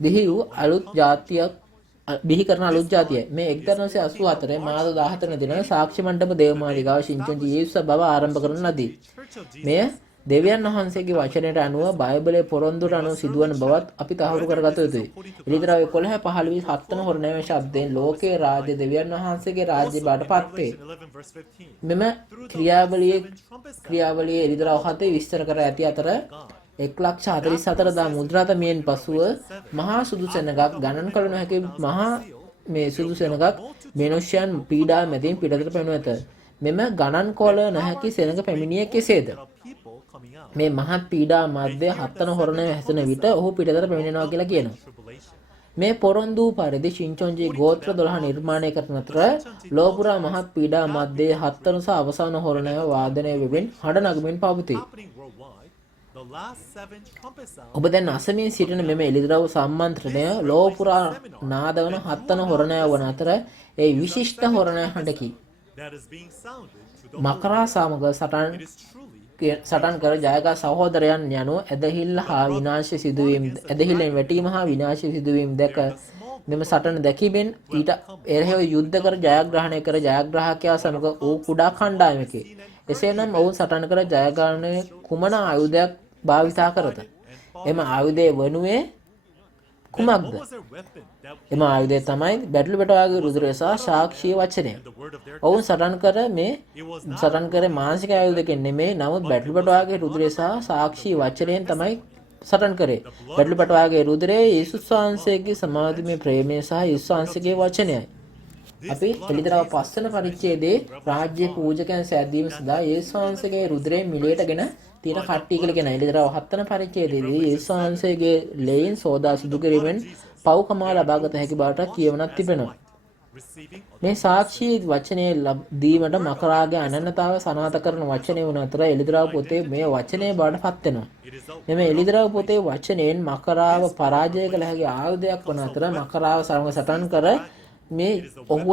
බිහි වූ අලුත් ජාතියක් බිහි කරන අලුත් ජාතිය. මේ 1984 මාර්තු 14 වෙනි දින සාක්ෂි මණ්ඩප දේවමාලිකාව ශිංචොන්ජි යේසුස් බව ආරම්භ කරන ලදී. මෙය දෙවියන් වහන්සේගේ වචනයට අනුව බයිබලයේ පොරොන්දුට අනුව සිදුවන බවත් අපි තහවුරු කරගත යුතුයි. එළිදරව් 11 15 7 වන හොරණෑම ශබ්දයෙන් ලෝකයේ රාජ්‍ය දෙවියන් වහන්සේගේ රාජ්‍ය බවට පත් වේ. මෙම ක්‍රියාවලියේ එළිදරව් 7 විස්තර කර ඇති අතර 1,44,000 මුද්‍රාතමයෙන් පසුව මහා සුදු සෙනගක් ගණන් කළ නොහැකි මහා මේ සුදු සෙනගක් මිනිසයන් පීඩා මැදින් පිටතට පැමිණ ඇත. මෙම ගණන් කළ නොහැකි සෙනග පැමිණියේ කෙසේද? මේ මහත් පීඩා මැද්දේ හත්වන හොරණය හැසෙන විට ඔහු පිටතට පැමිණෙනවා කියලා කියනවා. මේ පොරොන්දු පරිදි ශිංචොන්ජි ගෝත්‍ර 12 නිර්මාණය කරන අතර ලෝපුරා මහත් පීඩා මැද්දේ හත්වන සහ අවසාන හොරණය වාදනය වෙමින් හඬ නගමින් පවතී. ඔබ දැන් අසමින් සිටින මෙම එළිදරව් සම්මන්ත්‍රණය ලෝපුරා නාදවන හත්වන හොරණය වන අතර ඒ විශිෂ්ට හොරණය හඬකි. මකරා සමග සටන් සටන් කර ජයගත් සහෝදරයන් යනු ඇදහිල්ල හා විනාශය සිදුවීම් ඇදහිල්ලෙන් වැටීම හා විනාශය සිදුවීම් දැක මෙම සටන දැකීමෙන් ඊට එරෙහිව යුද්ධ කර ජයග්‍රහණය කර ජයග්‍රාහකයා සමග වූ කුඩා කණ්ඩායමකි. එසේනම් ඔවුන් සටන් කර ජයග්‍රහණය කුමන ආයුධයක් භාවිතා කරත? එම ආයුධය වනුයේ කුමක්ද? එම ආයුධය තමයි බැටළු බෙටවාගේ රුධිරය සහ සාක්ෂිය වචනය. ඔවුන් සටන් කර මානසික ආයුධකින් නෙමෙයි, නමුත් බැටළු බෙටවාගේ රුධිරය සහ සාක්ෂි වචනයෙන් තමයි සටන් කරේ. බැටළු බෙටවාගේ රුධිරය යේසුස් වහන්සේගේ සමාධිමය ප්‍රේමය සහ යේසුස් වහන්සේගේ වචනයයි. අපි එළිදරව් 5 වෙනි පරිච්ඡේදයේ රාජ්‍ය පූජකයන් සෑදීම සඳහා යේසුස් වහන්සේගේ රුධිරය මිලයටගෙන තියෙන කට්ටිය කියලා කියන එළිදරව් 7 වෙනි පරිච්ඡේදයේදී යේසුස් වහන්සේගේ ලේන් සෝදා සිදු කිරීමෙන් පව්කමා ලබාගත හැකි බවට කියවනක් තිබෙනවා. මේ සාක්ෂි වචනේ දීමට මකරාගේ අනන්‍යතාවය සනාථ කරන වචනේ වන අතර එළිදරව් පොතේ මේ වචනේ බවට පත් වෙනවා. මෙම එළිදරව් පොතේ වචනයෙන් මකරාව පරාජය කළ හැකි ආයුධයක් වන අතර මකරාව සමග සටන් කර මේ ඔහුව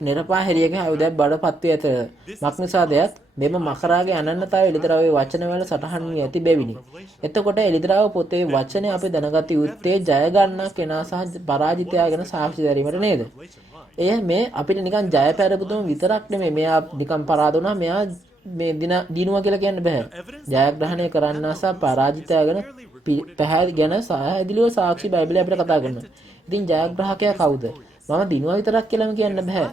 නිරපා හැරියගේ ආයුධයක් බවට පත් වේ ඇත. මක්නිසාදයක් මෙම මකරාගේ අනන්‍යතාවය එළිදරව්වේ වචනවල සටහන් වී ඇති බැවිනි. එතකොට එළිදරව් පොතේ වචනේ අපි දැනගත යුත්තේ ජය ගන්නා කෙනා සහ පරාජිතයා ගැන සාක්ෂි දැරීමට නේද? එය මේ අපිට නිකන් ජය පෙරපුතුම විතරක් නෙමෙයි. මෙයා නිකන් පරාද වුණා මෙයා මේ දිනුවා කියලා කියන්න බෑ. ජයග්‍රහණය කරන්නා සහ පරාජිතයා ගැන පැහැදිලිව සාක්ෂි බයිබලයේ අපිට කතා කරනවා. ඉතින් ජයග්‍රාහකයා කවුද? මම දිනුවා විතරක් කියලාම කියන්න බෑ.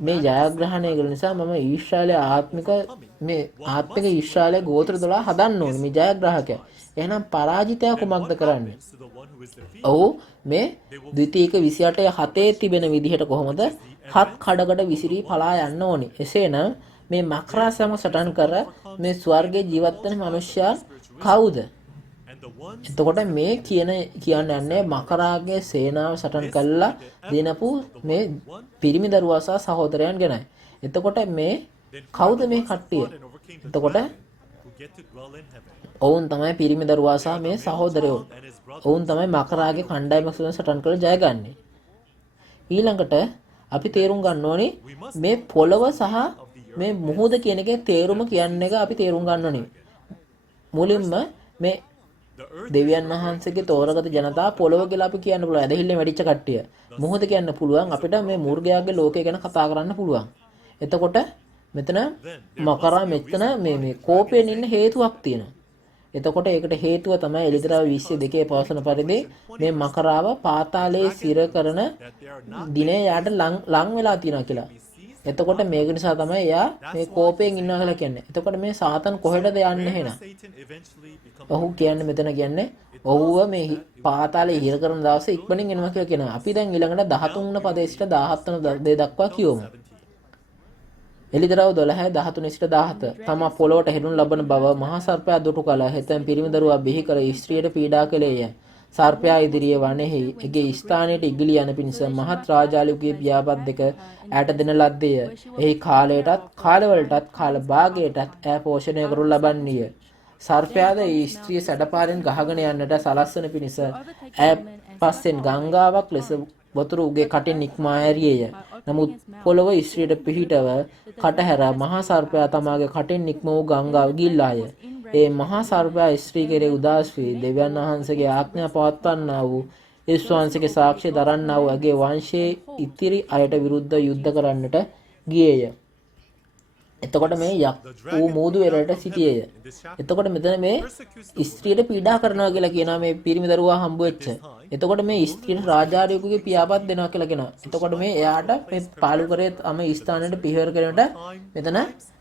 මේ ජයග්‍රහණය කළ නිසා මම ඊශ්‍රායලයේ ආත්මික ඊශ්‍රායලයේ ගෝත්‍ර 12 හදන්න ඕනේ මේ ජයග්‍රාහකයා. එහෙනම් පරාජිතයා කුමක්ද කරන්නේ? ඔව් මේ ද්විතීක 28:7 තිබෙන විදිහට කොහොමද හත් කඩකට විසිරී පලා යන්න ඕනේ. එසේනම් මේ මකරා සමග සටන් කර මේ ස්වර්ගයේ ජීවත් වෙන මිනිසයා කවුද? එතකොට මේ කියන්නේ මකරාගේ සේනාව සටන් කළා දිනපු මේ පිරිමි දරුවා සහ සහෝදරයන් ගැනයි. එතකොට මේ කවුද මේ කට්ටිය? එතකොට ඔවුන් තමයි පිරිමි දරුවා සහ මේ සහෝදරයෝ. ඔවුන් තමයි මකරාගේ කණ්ඩායමක් සටන් කරලා ජයගන්නේ. ඊළඟට අපි තේරුම් ගන්න ඕනේ මේ පොළව සහ මේ මුහුද කියන එකේ තේරුම කියන්නේ එක අපි තේරුම් ගන්න ඕනේ. මුලින්ම මේ දෙවියන් වහන්සේගේ තෝරගත ජනතාව පොළව කියලා අපි කියන්න පුළුවන්. ඇදහිල්ලෙන් වැඩිච්ච කට්ටිය. මුහුද කියන්න පුළුවන් අපිට මේ මුර්ගයාගේ ලෝකය ගැන කතා කරන්න පුළුවන්. එතකොට මෙතන මකරා මෙතන මේ කෝපයෙන් ඉන්න හේතුවක් තියෙනවා. එතකොට ඒකට හේතුව තමයි එළිදරව් 22 පවසන පරිදි මේ මකරාව පාතාලයේ සිර කරන දිනේ යාට ලං වෙලා තියෙනවා කියලා. එතකොට මේක නිසා තමයි එයා මේ කෝපයෙන් ඉන්නවා කියලා කියන්නේ. එතකොට මේ සාතන් කොහෙටද යන්නේ එහෙනම්? ඔහු කියන්නේ මෙතන කියන්නේ ඔහුව මේ පාතාලේ හිර කරන දවසේ ඉක්මනින් එනවා කියලා කියනවා. අපි දැන් ඊළඟට 13 වෙනි පදේ සිට 17 වෙනි දක්වා කියවමු. එළිදරව් 12:13 සිට 17 තමා පොළොවට හෙළුණු ලබන බව මහා සර්පයා දුටු කල හෙතෙන් පිරිමි දරුවා බිහි කර ස්ත්‍රියට පීඩා කළේය. සර්පයා ඉදිරියේ වනේහි එගේ ස්ථානයට ඉගිලී යන පිණිස මහත් රාජාලියුගේ පියාපත් දෙක ඈට දෙන ලද්දේය. එහි කාලයටත් කාලවලටත් කාල භාගයටත් ඈ පෝෂණය කරනු ලබන්නේය. සර්පයාද ඒ ස්ත්‍රිය සැඩපාරෙන් ගහගෙන යන්නට සලස්වන පිණිස ඈ පස්සෙන් ගංගාවක් ලෙස වතුර උගේ කටින් නික්මා ඇරියේය. නමුත් පොළව ස්ත්‍රියට පිහිටව කටහැර මහා සර්පයා තමාගේ කටින් නික්ම වූ ගංගාව ගිල්ලාය. ඒ මහා සර්පයා ස්ත්‍රී කෙරේ උදාස් වී දෙවියන් වහන්සේගේ ආඥා පවත්වන්නා වූ යේසුස් වහන්සේගේ සාක්ෂිය දරන්නා වූ ඇගේ වංශයේ ඉතිරි අයට විරුද්ධව යුද්ධ කරන්නට ගියේය. එතකොට මේ ඌ මූදු වෙරළට සිටියේය. එතකොට මෙතන මේ ස්ත්‍රියට පීඩා කරනවා කියලා කියනවා මේ පිරිමි දරුවා හම්බ වෙච්ච. එතකොට මේ ස්ත්‍රියට රාජාරියෙකුගේ පියාපත් දෙනවා කියලා කියනවා. එතකොට මේ එයාට මේ පාලු කරේ තම ස්ථානයට පිහිවර කරනට මෙතන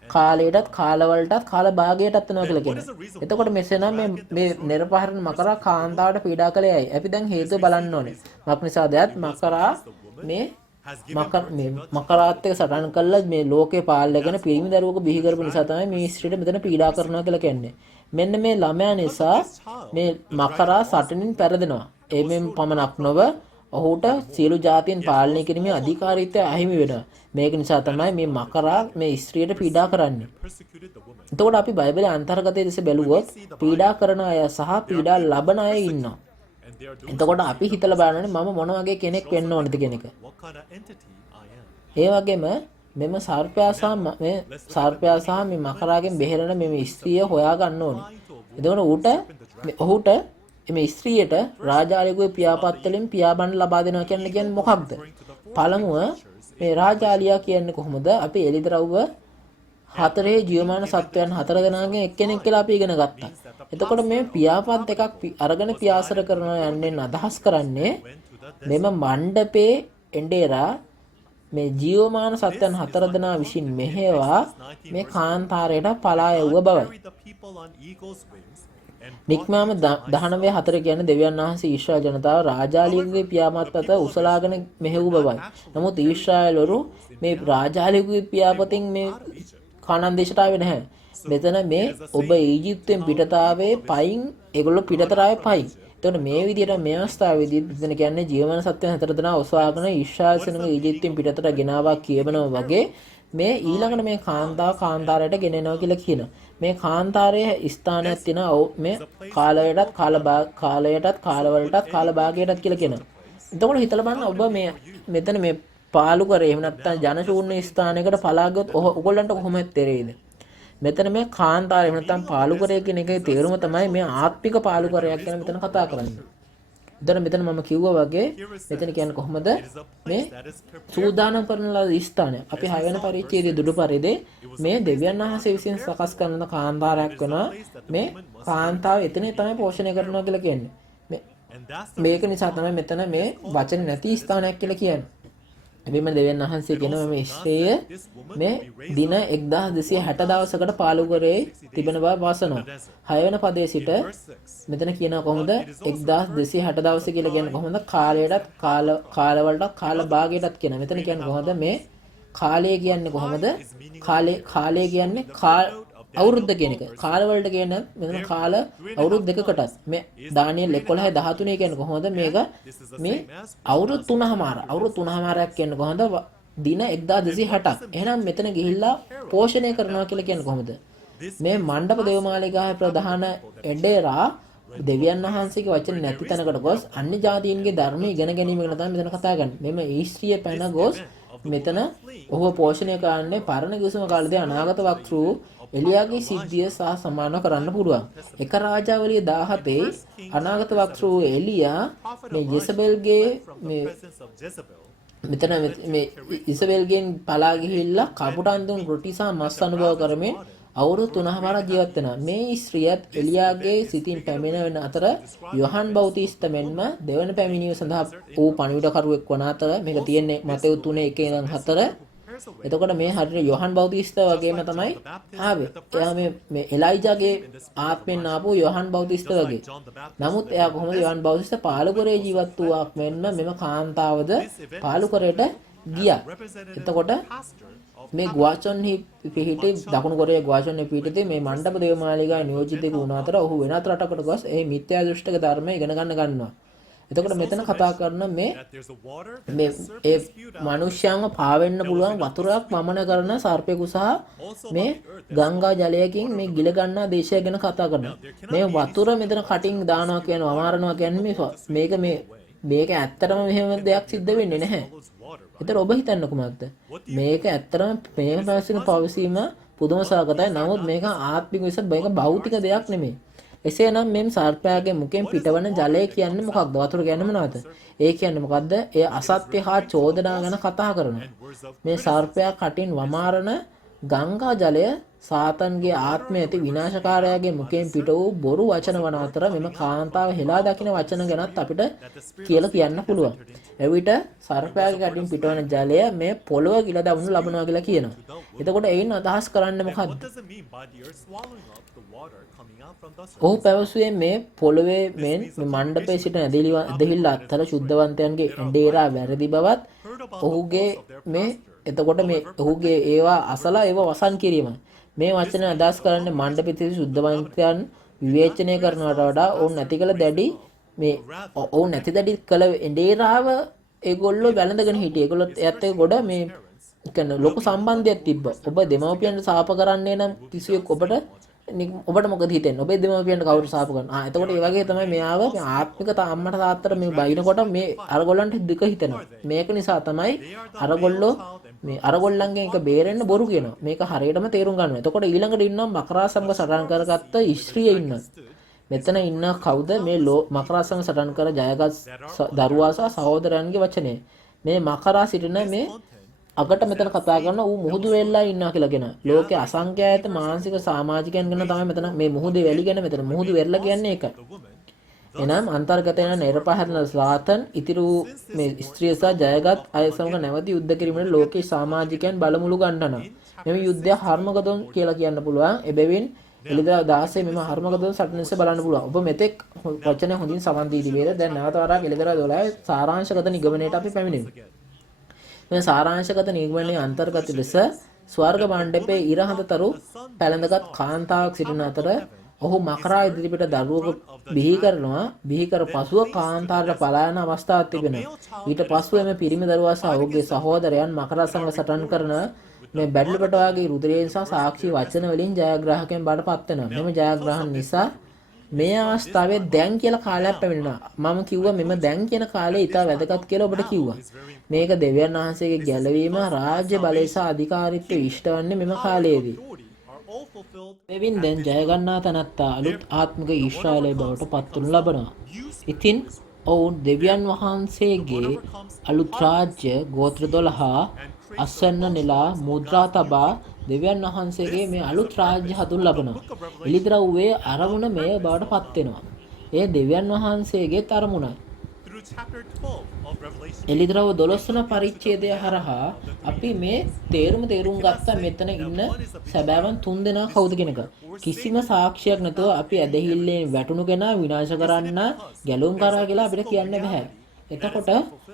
කාලයටත් කාලවලටත් කාල භාගයටත් වෙනවා කියලා කියනවා. එතකොට මෙසේනම් මේ නිර්පහරණ මකරා කාන්තාවට පීඩා කළේයි. අපි දැන් හේතුව බලන්න ඕනේ. මක්නිසාදයක් මකරා මේ මකරාත් එක්ක සටන් කළා මේ ලෝකේ පාලනය කරන පිරිමි දරුවෙකු බිහි කරපු නිසා තමයි මේ ස්ත්‍රියට මෙතන පීඩා කරනවා කියලා කියන්නේ. මෙන්න මේ ළමයා නිසා මේ මකරා සටනින් පෙරදෙනවා. එමෙන් පමණක් නොව ඔහුට සියලු ජාතීන් පාලනය කිරීමේ අධිකාරීත්වය අහිමි වෙනවා. මේක නිසා තමයි මේ මකරා මේ ස්ත්‍රියට පීඩා කරන්නේ. එතකොට අපි බයිබලයේ අන්තර්ගතයේ දෙස බැලුවොත් පීඩා කරන අය සහ පීඩා ලබන අය ඉන්නවා. එතකොට අපි හිතලා බලන්න මම මොන වගේ කෙනෙක් වෙන්න ඕනද කියන එක. ඒ වගේම මෙම සර්පයා සහ මේ සර්පයා සහ මේ මකරාගෙන් බෙහෙරෙන මේ ස්ත්‍රිය හොයා ගන්න ඕනේ. එතකොට ඔහුට මේ ස්ත්‍රියට රාජාලියගේ පියාපත් වලින් පියාඹන්න ලබා දෙනවා කියන්නේ මොකක්ද? පළමුව මේ රාජාලියා කියන්නේ කොහොමද? අපි එළිදරව්ව හතරේ ජීවමාන සත්වයන් හතර දෙනාගෙන් එක්කෙනෙක් කියලා අපි ඉගෙන ගත්තා. එතකොට මේ පියාපත් එකක් අරගෙන පියාසර කරනවා යන්නේ අදහස් කරන්නේ මෙම මණ්ඩපේ එඬේරා මේ ජීවමාන සත්වයන් හතර දෙනා විසින් මෙහෙවා මේ කාන්තාරයට පලා යවුව බවයි. නික්මාම 19:4 කියන්නේ දෙවියන් වහන්සේ ඊශ්‍රායල් ජනතාව රාජාලියගේ පියාපත් අත උසලාගෙන මෙහෙවු බවයි. නමුත් ඊශ්‍රායල්වරු මේ රාජාලියගේ පියාපතින් මේ කානාන් දේශයට ආවේ නැහැ. මෙතන මේ ඔබ ඊජිප්තෙන් පිටතාවේ පයින් ඒගොල්ලෝ පිටතට ආවේ පයින්. එතකොට මේ විදිහට මේ අවස්ථාවේදී මෙතන කියන්නේ ජීවමාන සත්වයන් හතර දෙනා ඔසවාගෙන ඊශ්‍රායල් සෙනඟ ඊජිප්තෙන් පිටතට ගෙනාවා කියනවා වගේ මේ ඊළඟට මේ කාන්තාරයට ගෙනෙනවා කියලා කියනවා. මේ කාන්තාරයේ ස්ථානයක් තියෙනවා මේ කාලයටත් කාලවලටත් කාලභාගයටත් කියලා කියනවා. එතකොට හිතලා බලන්න ඔබ මේ මෙතන මේ පාලු කරේ එහෙම නැත්නම් ජනශූන්‍ය ස්ථානයකට පලා ගියොත් ඔයගොල්ලන්ට කොහොමද තේරෙයිද? මෙතන මේ කාන්තාරය එහෙම නැත්නම් පාලු කරේ කියන එකේ තේරුම තමයි මේ ආත්මික පාලු කරයක් ගැන මෙතන කතා කරන්නේ. මෙතන මම කිව්වා වගේ මෙතන කියන්නේ කොහොමද මේ සූදානම් කරන ලද ස්ථානය. අපි 6 වෙනි පරිච්ඡේදයේ දුඩු පරිදි මේ දෙවියන් වහන්සේ විසින් සකස් කරන කාන්තාරයක් වෙනවා. මේ කාන්තාව එතනේ තමයි පෝෂණය කරනවා කියලා කියන්නේ. මේක නිසා තමයි මෙතන මේ වචන නැති ස්ථානයක් කියලා කියන්නේ. එබැවින් දෙවියන් වහන්සේ කියනවා මේ ස්ත්‍රිය මේ දින 1260 දවසකට පාලු කරේ තිබෙන බව වාසනවා. 6 වෙනි පදයේ සිට මෙතන කියනවා කොහොමද 1260 දවස කියලා කියන්නේ කොහොමද කාලයටත් කාලවලටත් කාලභාගයටත් කියන. මෙතන කියන්නේ කොහොමද මේ කාලය කියන්නේ කොහොමද කාලය කියන්නේ අවුරුද්ද කියන එක. කාලවලට කියන මෙතන කාල අවුරුදු දෙකකටත් මේ දානියෙල් 11:13 කියන්නේ කොහොමද මේක මේ අවුරුදු 3මාරක් කියන්නේ කොහොමද දින 1260ක්. එහෙනම් මෙතන ගිහිල්ලා පෝෂණය කරනවා කියලා කියන්නේ කොහොමද? මේ මණ්ඩප දේවමාලිගාවේ ප්‍රධාන එඬේරා දෙවියන් වහන්සේගේ වචන නැති තැනකට ගොස් අන්‍ය ජාතීන්ගේ ධර්ම ඉගෙන ගැනීම ගැන තමයි මෙතන කතා කරන්නේ. මෙම ඊශ්‍රිය පැන ගොස් මෙතන ඔහුව පෝෂණය කරන්නේ පරණ කිවිසුම කාලේදී අනාගත වක්තෘ එලියාගේ සිද්ධිය සහ සමාන කරන්න පුළුවන්. එක රාජාවලිය 17 අනාගත වක්තෘ එලියා මේ ජෙසබෙල්ගේ මේ මෙතන මේ ඉසබෙල්ගෙන් පලා ගිහිල්ලා කපුටන් දුන් රොටි සහ මස් අනුභව කරමින් අවුරුදු 3මාරක් ජීවත් වෙනවා. මේ ස්ත්‍රියත් එලියාගේ සිතින් පැමිණෙන අතර යොහන් බෞතිස්ත මෙන්ම දෙවන පැමිණීම සඳහා ඌ පණිවිඩකරුවෙක් වන අතර මේක තියෙන්නේ මතෙව් 3:1 ඉඳන් 4. එතකොට මේ හරියට යොහන් බෞතිස්ත වගේම තමයි ආවේ. එයා මේ එලයිජාගේ ආත්මෙන් ආපු යොහන් බෞතිස්ත වගේ. නමුත් එයා කොහොමද යොහන් බෞතිස්ත පාලුකරේ ජීවත් වූ මෙන්න මෙම කාන්තාවද පාලුකරයට ගියා. එතකොට මේ ගුවාචොන්හි පිහිටි දකුණු කොරියාවේ ගුවාචොන්හි පිහිටි මේ මණ්ඩප දේවමාලිගාවේ නියෝජිතයෙකු වුණ අතර ඔහු වෙනත් රටකට ගොස් ඒ මිත්‍යා දෘෂ්ටික ධර්මය ඉගෙන ගන්නවා. එතකොට මෙතන කතා කරන මේ ඒ මිනිස්යාම පාවෙන්න පුළුවන් වතුරක් වමන කරන සර්පයෙකු සහ මේ ගංගා ජලයකින් මේ ගිල ගන්නා දේශය ගැන කතා කරනවා. මේ වතුර මෙතන කටින් දානවා කියන වමාරනවා කියන්නේ මේක ඇත්තටම මෙහෙම දෙයක් සිද්ධ වෙන්නේ නැහැ. ඒතර ඔබ හිතන්න කොහොමද? මේක ඇත්තටම මේ පවසීම පුදුම සාගතයි. නමුත් මේක ආත්මික විස මේක භෞතික දෙයක් නෙමෙයි. එසේනම් මෙම් සර්පයාගේ මුඛයෙන් පිටවන ජලය කියන්නේ මොකක්ද? වතුර කියන්නේ මොනවද? ඒ කියන්නේ මොකද්ද? ඒ අසත්‍ය හා චෝදනා ගැන කතා කරනවා. මේ සර්පයා කටින් වමාරන ගංගා ජලය සාතන්ගේ ආත්මය ඇති විනාශකාරයාගේ මුඛයෙන් පිට වූ බොරු වචන වන අතර මෙම කාන්තාව හෙලා දකින වචන ගැනත් අපිට කියලා කියන්න පුළුවන්. එවිට සර්පයාගේ කටින් පිටවන ජලය මේ පොළොව ගිල දවනු ලබනවා කියලා කියනවා. එතකොට එයින් අදහස් කරන්නේ මොකද්ද? ඔහු පැවසුවේ මේ පොළොවේ මෙන් මණ්ඩපයේ සිට ඇදහිල්ල අත්තර ශුද්ධවන්තයන්ගේ එඬේරා වැරදි බවත් ඔහුගේ මේ එතකොට මේ ඔහුගේ ඒවා අසලා ඒවා වසන් කිරීම. මේ වචන අදහස් කරන්නේ මණ්ඩපයේ සිට ශුද්ධවන්තයන් විවේචනය කරනවට වඩා ඔවුන් නැති කළ දැඩි මේ ඔවුන් නැති දැඩි කළ එඬේරාව ඒගොල්ලෝ වැළඳගෙන හිටියේ. ඒගොල්ලොත් එයත් එක්ක ගොඩ මේ කියන්නේ ලොකු සම්බන්ධයක් තිබ්බා. ඔබ දෙමව්පියන්ට සාප කරන්නේ නම් කිසියෙක් ඔබට ඔබට මොකද හිතෙන්නේ? ඔබේ දෙමාපියන්ට කවුරු සාප කරනවා? එතකොට ඒ වගේ තමයි මෙයාව මේ ආත්මික අම්මට තාත්තට මේ බයිනකොට මේ අරගොල්ලන්ට දුක හිතෙනවා. මේක නිසා තමයි අරගොල්ලෝ මේ අරගොල්ලන්ගෙන් එක බේරෙන්න බොරු කියනවා. මේක හරියටම තේරුම් ගන්නවා. එතකොට ඊළඟට ඉන්නවා මකරා සංඝ සටහන් කරගත්ත ස්ත්‍රිය ඉන්න. මෙතන ඉන්න කවුද මේ මකරා සංඝ සටහන් කර ජයගත් දරුවා සහ සහෝදරයන්ගේ වචනේ. මේ මකරා සිටින මේ අගට මෙතන කතා කරන ඌ මුහුදු වෙල්ලා ඉන්නවා කියලාගෙන ලෝකයේ අසංඛ්‍යාත මානසික සමාජිකයන් ගැන තමයි මෙතන මේ මුහුදේ වැලි ගැන මෙතන මුහුදු වෙල්ලා කියන්නේ ඒක. එනම් අන්තර්ගත වෙන නිර්පහරන සාතන් ඉතිරි වූ මේ ස්ත්‍රිය සහ ජයගත් අය සමග නැවත යුද්ධ කිරීමට ලෝකයේ සමාජිකයන් බලමුළු ගන්නවා. මෙම යුද්ධය හර්මගදොන් කියලා කියන්න පුළුවන්. එබැවින් එළිදා 16 මෙම හර්මගදොන් සටනස බලන්න පුළුවන්. ඔබ මෙතෙක් වචන හොඳින් සමන් දී තිබේද? දැන් නැවත වරක් එළිදා 12 සාරාංශගත නිගමනයට අපි පැමිණෙමු. මේ සාරාංශගත නිගමනයේ අන්තර්ගත ලෙස ස්වර්ග මණ්ඩපයේ ඉරහඳතරු පැළඳගත් කාන්තාවක් සිටින අතර ඔහු මකරා ඉදිරිපිට දරුවෙකු බිහි කරනවා. බිහි කර පසුව කාන්තාරට පලා යන අවස්ථාවක් තිබෙනවා. ඊට පසුව එම පිරිමි දරුවා සහ ඔහුගේ සහෝදරයන් මකරා සංඝ සටන් කරන මේ බැඩලිපට වාගේ රුධිරයෙන් සහ සාක්ෂි වචන වලින් ජයග්‍රාහකයන් බවට පත් වෙනවා. මෙම ජයග්‍රහණ නිසා මේ අවස්ථාවේ දැන් කියලා කාලයක් පැමිණෙනවා. මම කිව්වා මෙම දැන් කියන කාලේ ඉතා වැදගත් කියලා ඔබට කිව්වා. මේක දෙවියන් වහන්සේගේ ගැලවීම රාජ්‍ය බලය සහ අධිකාරීත්වය ඉෂ්ට වන්නේ මෙම කාලයේදී. මෙවින් දැන් ජය ගන්නා තැනැත්තා අලුත් ආත්මික ඊශ්‍රායලය බවට පත්වනු ලබනවා. ඉතින් ඔවුන් දෙවියන් වහන්සේගේ අලුත් රාජ්‍ය ගෝත්‍ර 12 අස්වැන්න නෙලා මුද්‍රා තබා දෙවියන් වහන්සේගේ මේ අලුත් රාජ්‍ය හඳුන් ලබනවා. එළිදරව්වේ අරමුණ මෙය බවට පත් වෙනවා. ඒ දෙවියන් වහන්සේගේ අරමුණයි. එළිදරව් 12 වන පරිච්ඡේදය හරහා අපි මේ තේරුම් ගත්තා මෙතන ඉන්න සැබෑවන් 3 දෙනා කවුද කියන එක. කිසිම සාක්ෂියක් නැතුව අපි ඇදහිල්ලෙන් වැටුණු කෙනා විනාශ කරන්න ගැලුම් කරා කියලා අපිට කියන්න බෑ. එතකොට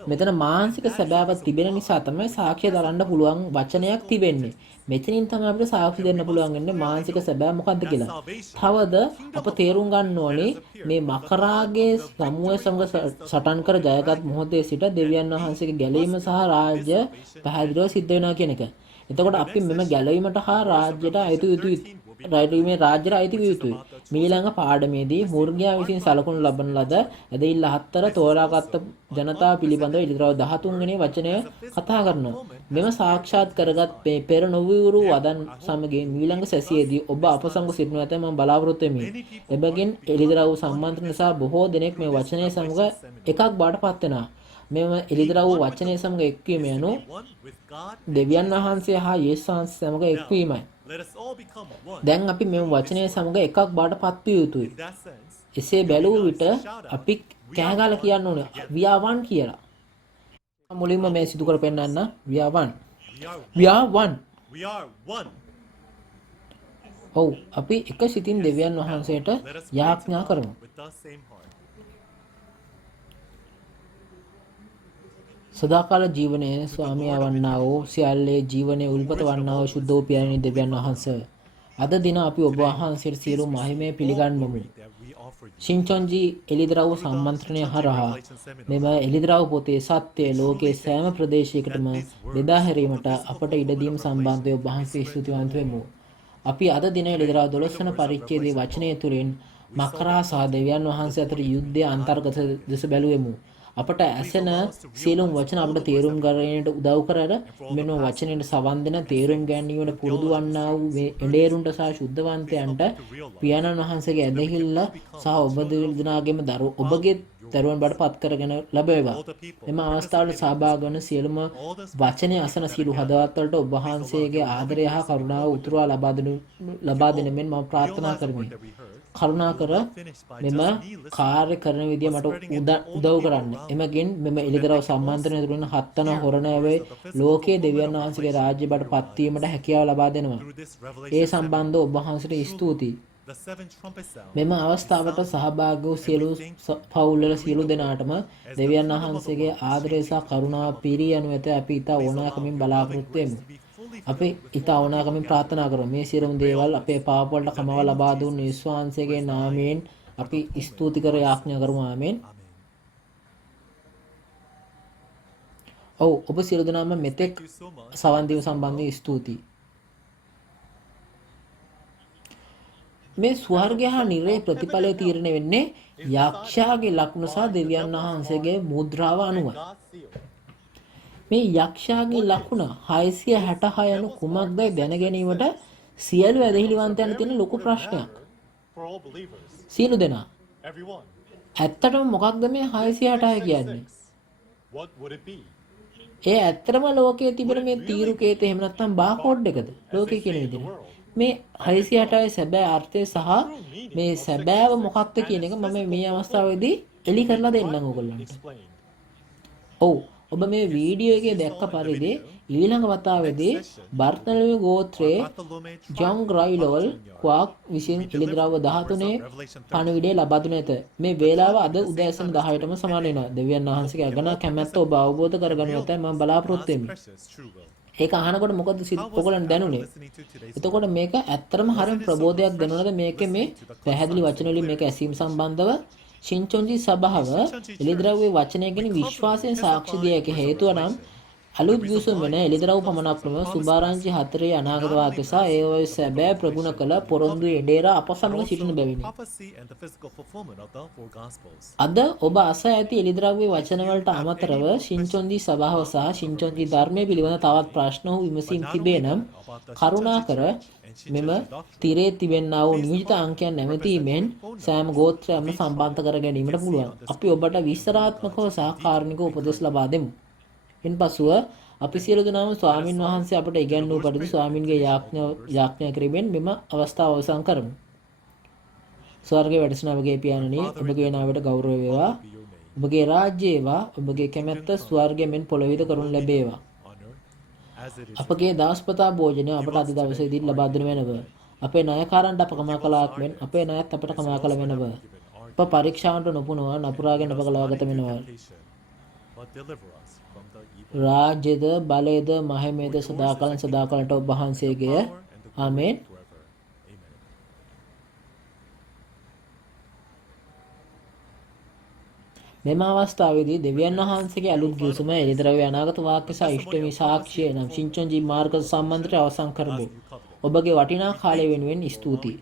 මෙතන මානසික සැබෑවක් තිබෙන නිසා තමයි සාක්ෂිය දරන්න පුළුවන් වචනයක් තිබෙන්නේ. මෙතනින් තමයි අපිට සාක්ෂි දෙන්න පුළුවන් වෙන්නේ මානසික සැබෑ මොකද්ද කියලා. තවද අප තේරුම් ගන්න ඕනේ මේ මකරාගේ සමුවේ සමග සටන් කර ජයගත් මොහොතේ සිට දෙවියන් වහන්සේගේ ගැලවීම සහ රාජ්‍ය පැහැදිලිව සිද්ධ වෙනවා කියන එක. එතකොට අපි මෙම ගැලවීමට හා රාජ්‍යයට අයිති යුතුයි. මේ රාජ්‍යයට අයිති විය යුතුයි. මීළඟ පාඩමේදී මුර්ගයා විසින් සලකුණු ලබන ලද ඇදහිල්ල 4 තෝරාගත් ජනතාව පිළිබඳව ඉදිරියව 13 වෙනි වචනය කතා කරනවා. මෙම සාක්ෂාත් කරගත් පෙර නොවිවුරු වදන් සමගින් මීළඟ සැසියේදී ඔබ අප සමග සිටිනු ඇත මම බලාපොරොත්තු වෙමි. එබැගින් එළිදරව් සම්මන්ත්‍රණ නිසා බොහෝ දෙනෙක් මේ වචනය සමග එකක් බවට පත් වෙනවා. මෙම එළිදරව් වචනය සමග එක්වීම යනු දෙවියන් වහන්සේ හා යේසුස් වහන්සේ සමග එක්වීමයි. දැන් අපි මෙම වචනය සමග එකක් බවට පත් විය යුතුයි. එසේ බැලුව විට අපි කෑගාලා කියන්න ඕනේ we are one කියලා. මුලින්ම මේ සිදු කර පෙන්නන්න we are one. we are one. ඔව් අපි එක සිතින් දෙවියන් වහන්සේට යාඥා කරමු. සදාකාල ජීවනයේ ස්වාමියා වන්නා වූ සියල්ලේ ජීවනයේ උල්පත වන්නා වූ ශුද්ධ වූ පියාණන් දෙවියන් වහන්සේ අද දින අපි ඔබ වහන්සේට සියලු මහිමය පිළිගන්වමු. සිංචොන්ජී එළිදරව් සම්මන්ත්‍රණය හරහා මෙම එළිදරව් පොතේ සත්‍ය ලෝකයේ සෑම ප්‍රදේශයකටම බෙදා හැරීමට අපට ඉඩ දීම සම්බන්ධව ඔබ වහන්සේ ස්තුතිවන්ත වෙමු. අපි අද දින එළිදරව් 12 වන පරිච්ඡේදයේ වචනය තුළින් මකරා සහ දෙවියන් වහන්සේ අතර යුද්ධයේ අන්තර්ගත දෙස බැලුවෙමු. අපට ඇසෙන සියලුම වචන අපට තේරුම් ගන්නට උදව් කරර මෙන්න වචනෙට සවන් දෙන තේරුම් ගැනීමට පුරුදු වන්නා වූ මේ එඬේරුන්ට සහ ශුද්ධවන්තයන්ට පියාණන් වහන්සේගේ ඇදහිල්ල සහ ඔබ දෙදෙනාගේම ඔබගේ දරුවන් බවට පත් කරගෙන ලැබේවා. එම අවස්ථාවට සහභාගී වන සියලුම වචනේ අසන සියලු හදවත් වලට ඔබ වහන්සේගේ ආදරය හා කරුණාව උතුරවා ලබා දෙන මෙන් මම ප්‍රාර්ථනා කරමි. කරුණාකර මෙම කාර්ය කරන විදිය මට උදව් කරන්න. එමගින් මෙම එළිදරව් සම්මන්ත්‍රණය තුළින් 7 වන හොරණෑවේ ලෝකයේ දෙවියන් වහන්සේගේ රාජ්‍ය බවට පත්වීමට හැකියාව ලබා දෙනවා. ඒ සම්බන්ධව ඔබ වහන්සේට ස්තුතියි. මෙම අවස්ථාවට සහභාගී වූ සියලු පවුල්වල සියලු දෙනාටම දෙවියන් වහන්සේගේ ආදරය සහ කරුණාව පිරී යනු ඇත අපි ඉතා ඕනෑකමින් බලාපොරොත්තු වෙමු. අපි ඉතා ඕනෑකමින් ප්‍රාර්ථනා කරමු. මේ සියලුම දේවල් අපේ පාප වලට කමව ලබා දුන් යේසුස් වහන්සේගේ නාමයෙන් අපි ස්තුති කර යාඥා කරමු. ආමෙන්. ඔව් ඔබ සියලු දෙනාම මෙතෙක් සවන් දීම සම්බන්ධයෙන් ස්තුතියි. මේ ස්වර්ගය හා නිරේ ප්‍රතිඵලය තීරණය වෙන්නේ යක්ෂයාගේ ලකුණ සහ දෙවියන් වහන්සේගේ මුද්‍රාව අනුවයි. මේ යක්ෂයාගේ ලකුණ 666 යනු කුමක්දයි දැන ගැනීමට සියලු ඇදහිලිවන්තයන් තියෙන ලොකු ප්‍රශ්නයක්. සියලු දෙනා ඇත්තටම මොකක්ද මේ 666 කියන්නේ? ඒ ඇත්තටම ලෝකයේ තිබෙන මේ තීරුකේත එහෙම නැත්නම් බාකෝඩ් එකද? ලෝකයේ කියන විදිහට. මේ 666 සැබෑ අර්ථය සහ මේ සැබෑව මොකක්ද කියන එක මම මේ අවස්ථාවේදී එලි කරලා දෙන්නම් ඔයගොල්ලන්ට. ඔව් ඔබ මේ වීඩියෝ එකේ දැක්ක පරිදි ඊළඟ වතාවේදී බර්තලමේ ගෝත්‍රයේ ජොන් ග්‍රයිලෝල් ක්වාක් විසින් එළිදරව්ව 13 පණිවිඩය ලබා දුන ඇත. මේ වේලාව අද උදෑසන 10ටම සමාන වෙනවා. දෙවියන් වහන්සේගේ අගනා කැමැත්ත ඔබ අවබෝධ කරගන්න ඇතයි මම බලාපොරොත්තු වෙමි. ඒක අහනකොට මොකද ඔයගොල්ලන් දැනුනේ? එතකොට මේක ඇත්තටම හරියම ප්‍රබෝධයක් දෙනවද මේකේ මේ පැහැදිලි වචන වලින් මේක ඇසීම සම්බන්ධව ශින්චොන්ජි සභාව එළිදරව්වේ වචනය ගැන විශ්වාසයෙන් සාක්ෂි දිය හැකි හේතුව නම් අලුත් ගිවිසුම් වෙන එළිදරව් පමණක් නොව සුභාරංචි 4 අනාගත වාක්‍ය සහ ඒ වගේ සැබෑ ප්‍රගුණ කළ පොරොන්දු එඩේරා අප සමග සිටින බැවිනි. අද ඔබ අස ඇති එළිදරව්වේ වචන වලට අමතරව ශින්චොන්ජි සභාව සහ ශින්චොන්ජි ධර්මයේ පිළිබඳ තවත් ප්‍රශ්න හෝ විමසීම් තිබේ නම් කරුණාකර මෙම තිරේ තිබෙන්නා වූ නියෝජිත අංකයන් නැමැතීමෙන් සෑම ගෝත්‍රයක්ම සම්බන්ධ කර ගැනීමට පුළුවන්. අපි ඔබට විස්තරාත්මකව සහ කාරුණික උපදෙස් ලබා දෙමු. ඉන්පසුව අපි සියලු දෙනාම ස්වාමින් වහන්සේ අපට ඉගැන්වූ පරිදි ස්වාමින්ගේ යාඥා කිරීමෙන් මෙම අවස්ථාව අවසන් කරමු. ස්වර්ගයේ වැඩසින අපගේ පියාණනි, ඔබගේ නාමයට ගෞරව වේවා. ඔබගේ රාජ්‍ය වේවා. ඔබගේ කැමැත්ත ස්වර්ගයෙන් මෙන් පොළොවේද කරනු ලැබේවා. අපගේ දාස්පතා භෝජනය අපට අද දවසේදී ලබා දෙනු වෙනව. අපේ ණයකාරන්ට අප කමා කළාක් මෙන් අපේ ණයත් අපට කමා කළ වෙනව. අප පරීක්ෂාවට නොපුනව නපුරාගෙන අප කලාගත වෙනවා. රාජ්‍යද බලයද මහිමයද සදාකලන් සදාකලන්ට ඔබ වහන්සේගේ. ආමේන්. මෙම අවස්ථාවේදී දෙවියන් වහන්සේගේ අලුත් ගිවිසුම එළිදරව්වේ අනාගත වාක්‍ය සහ ඉෂ්ටමී සාක්ෂිය නම් ශින්චොන්ජි මාර්ග සම්බන්ධයට අවසන් කරමු. ඔබගේ වටිනා කාලය වෙනුවෙන් ස්තුතියි.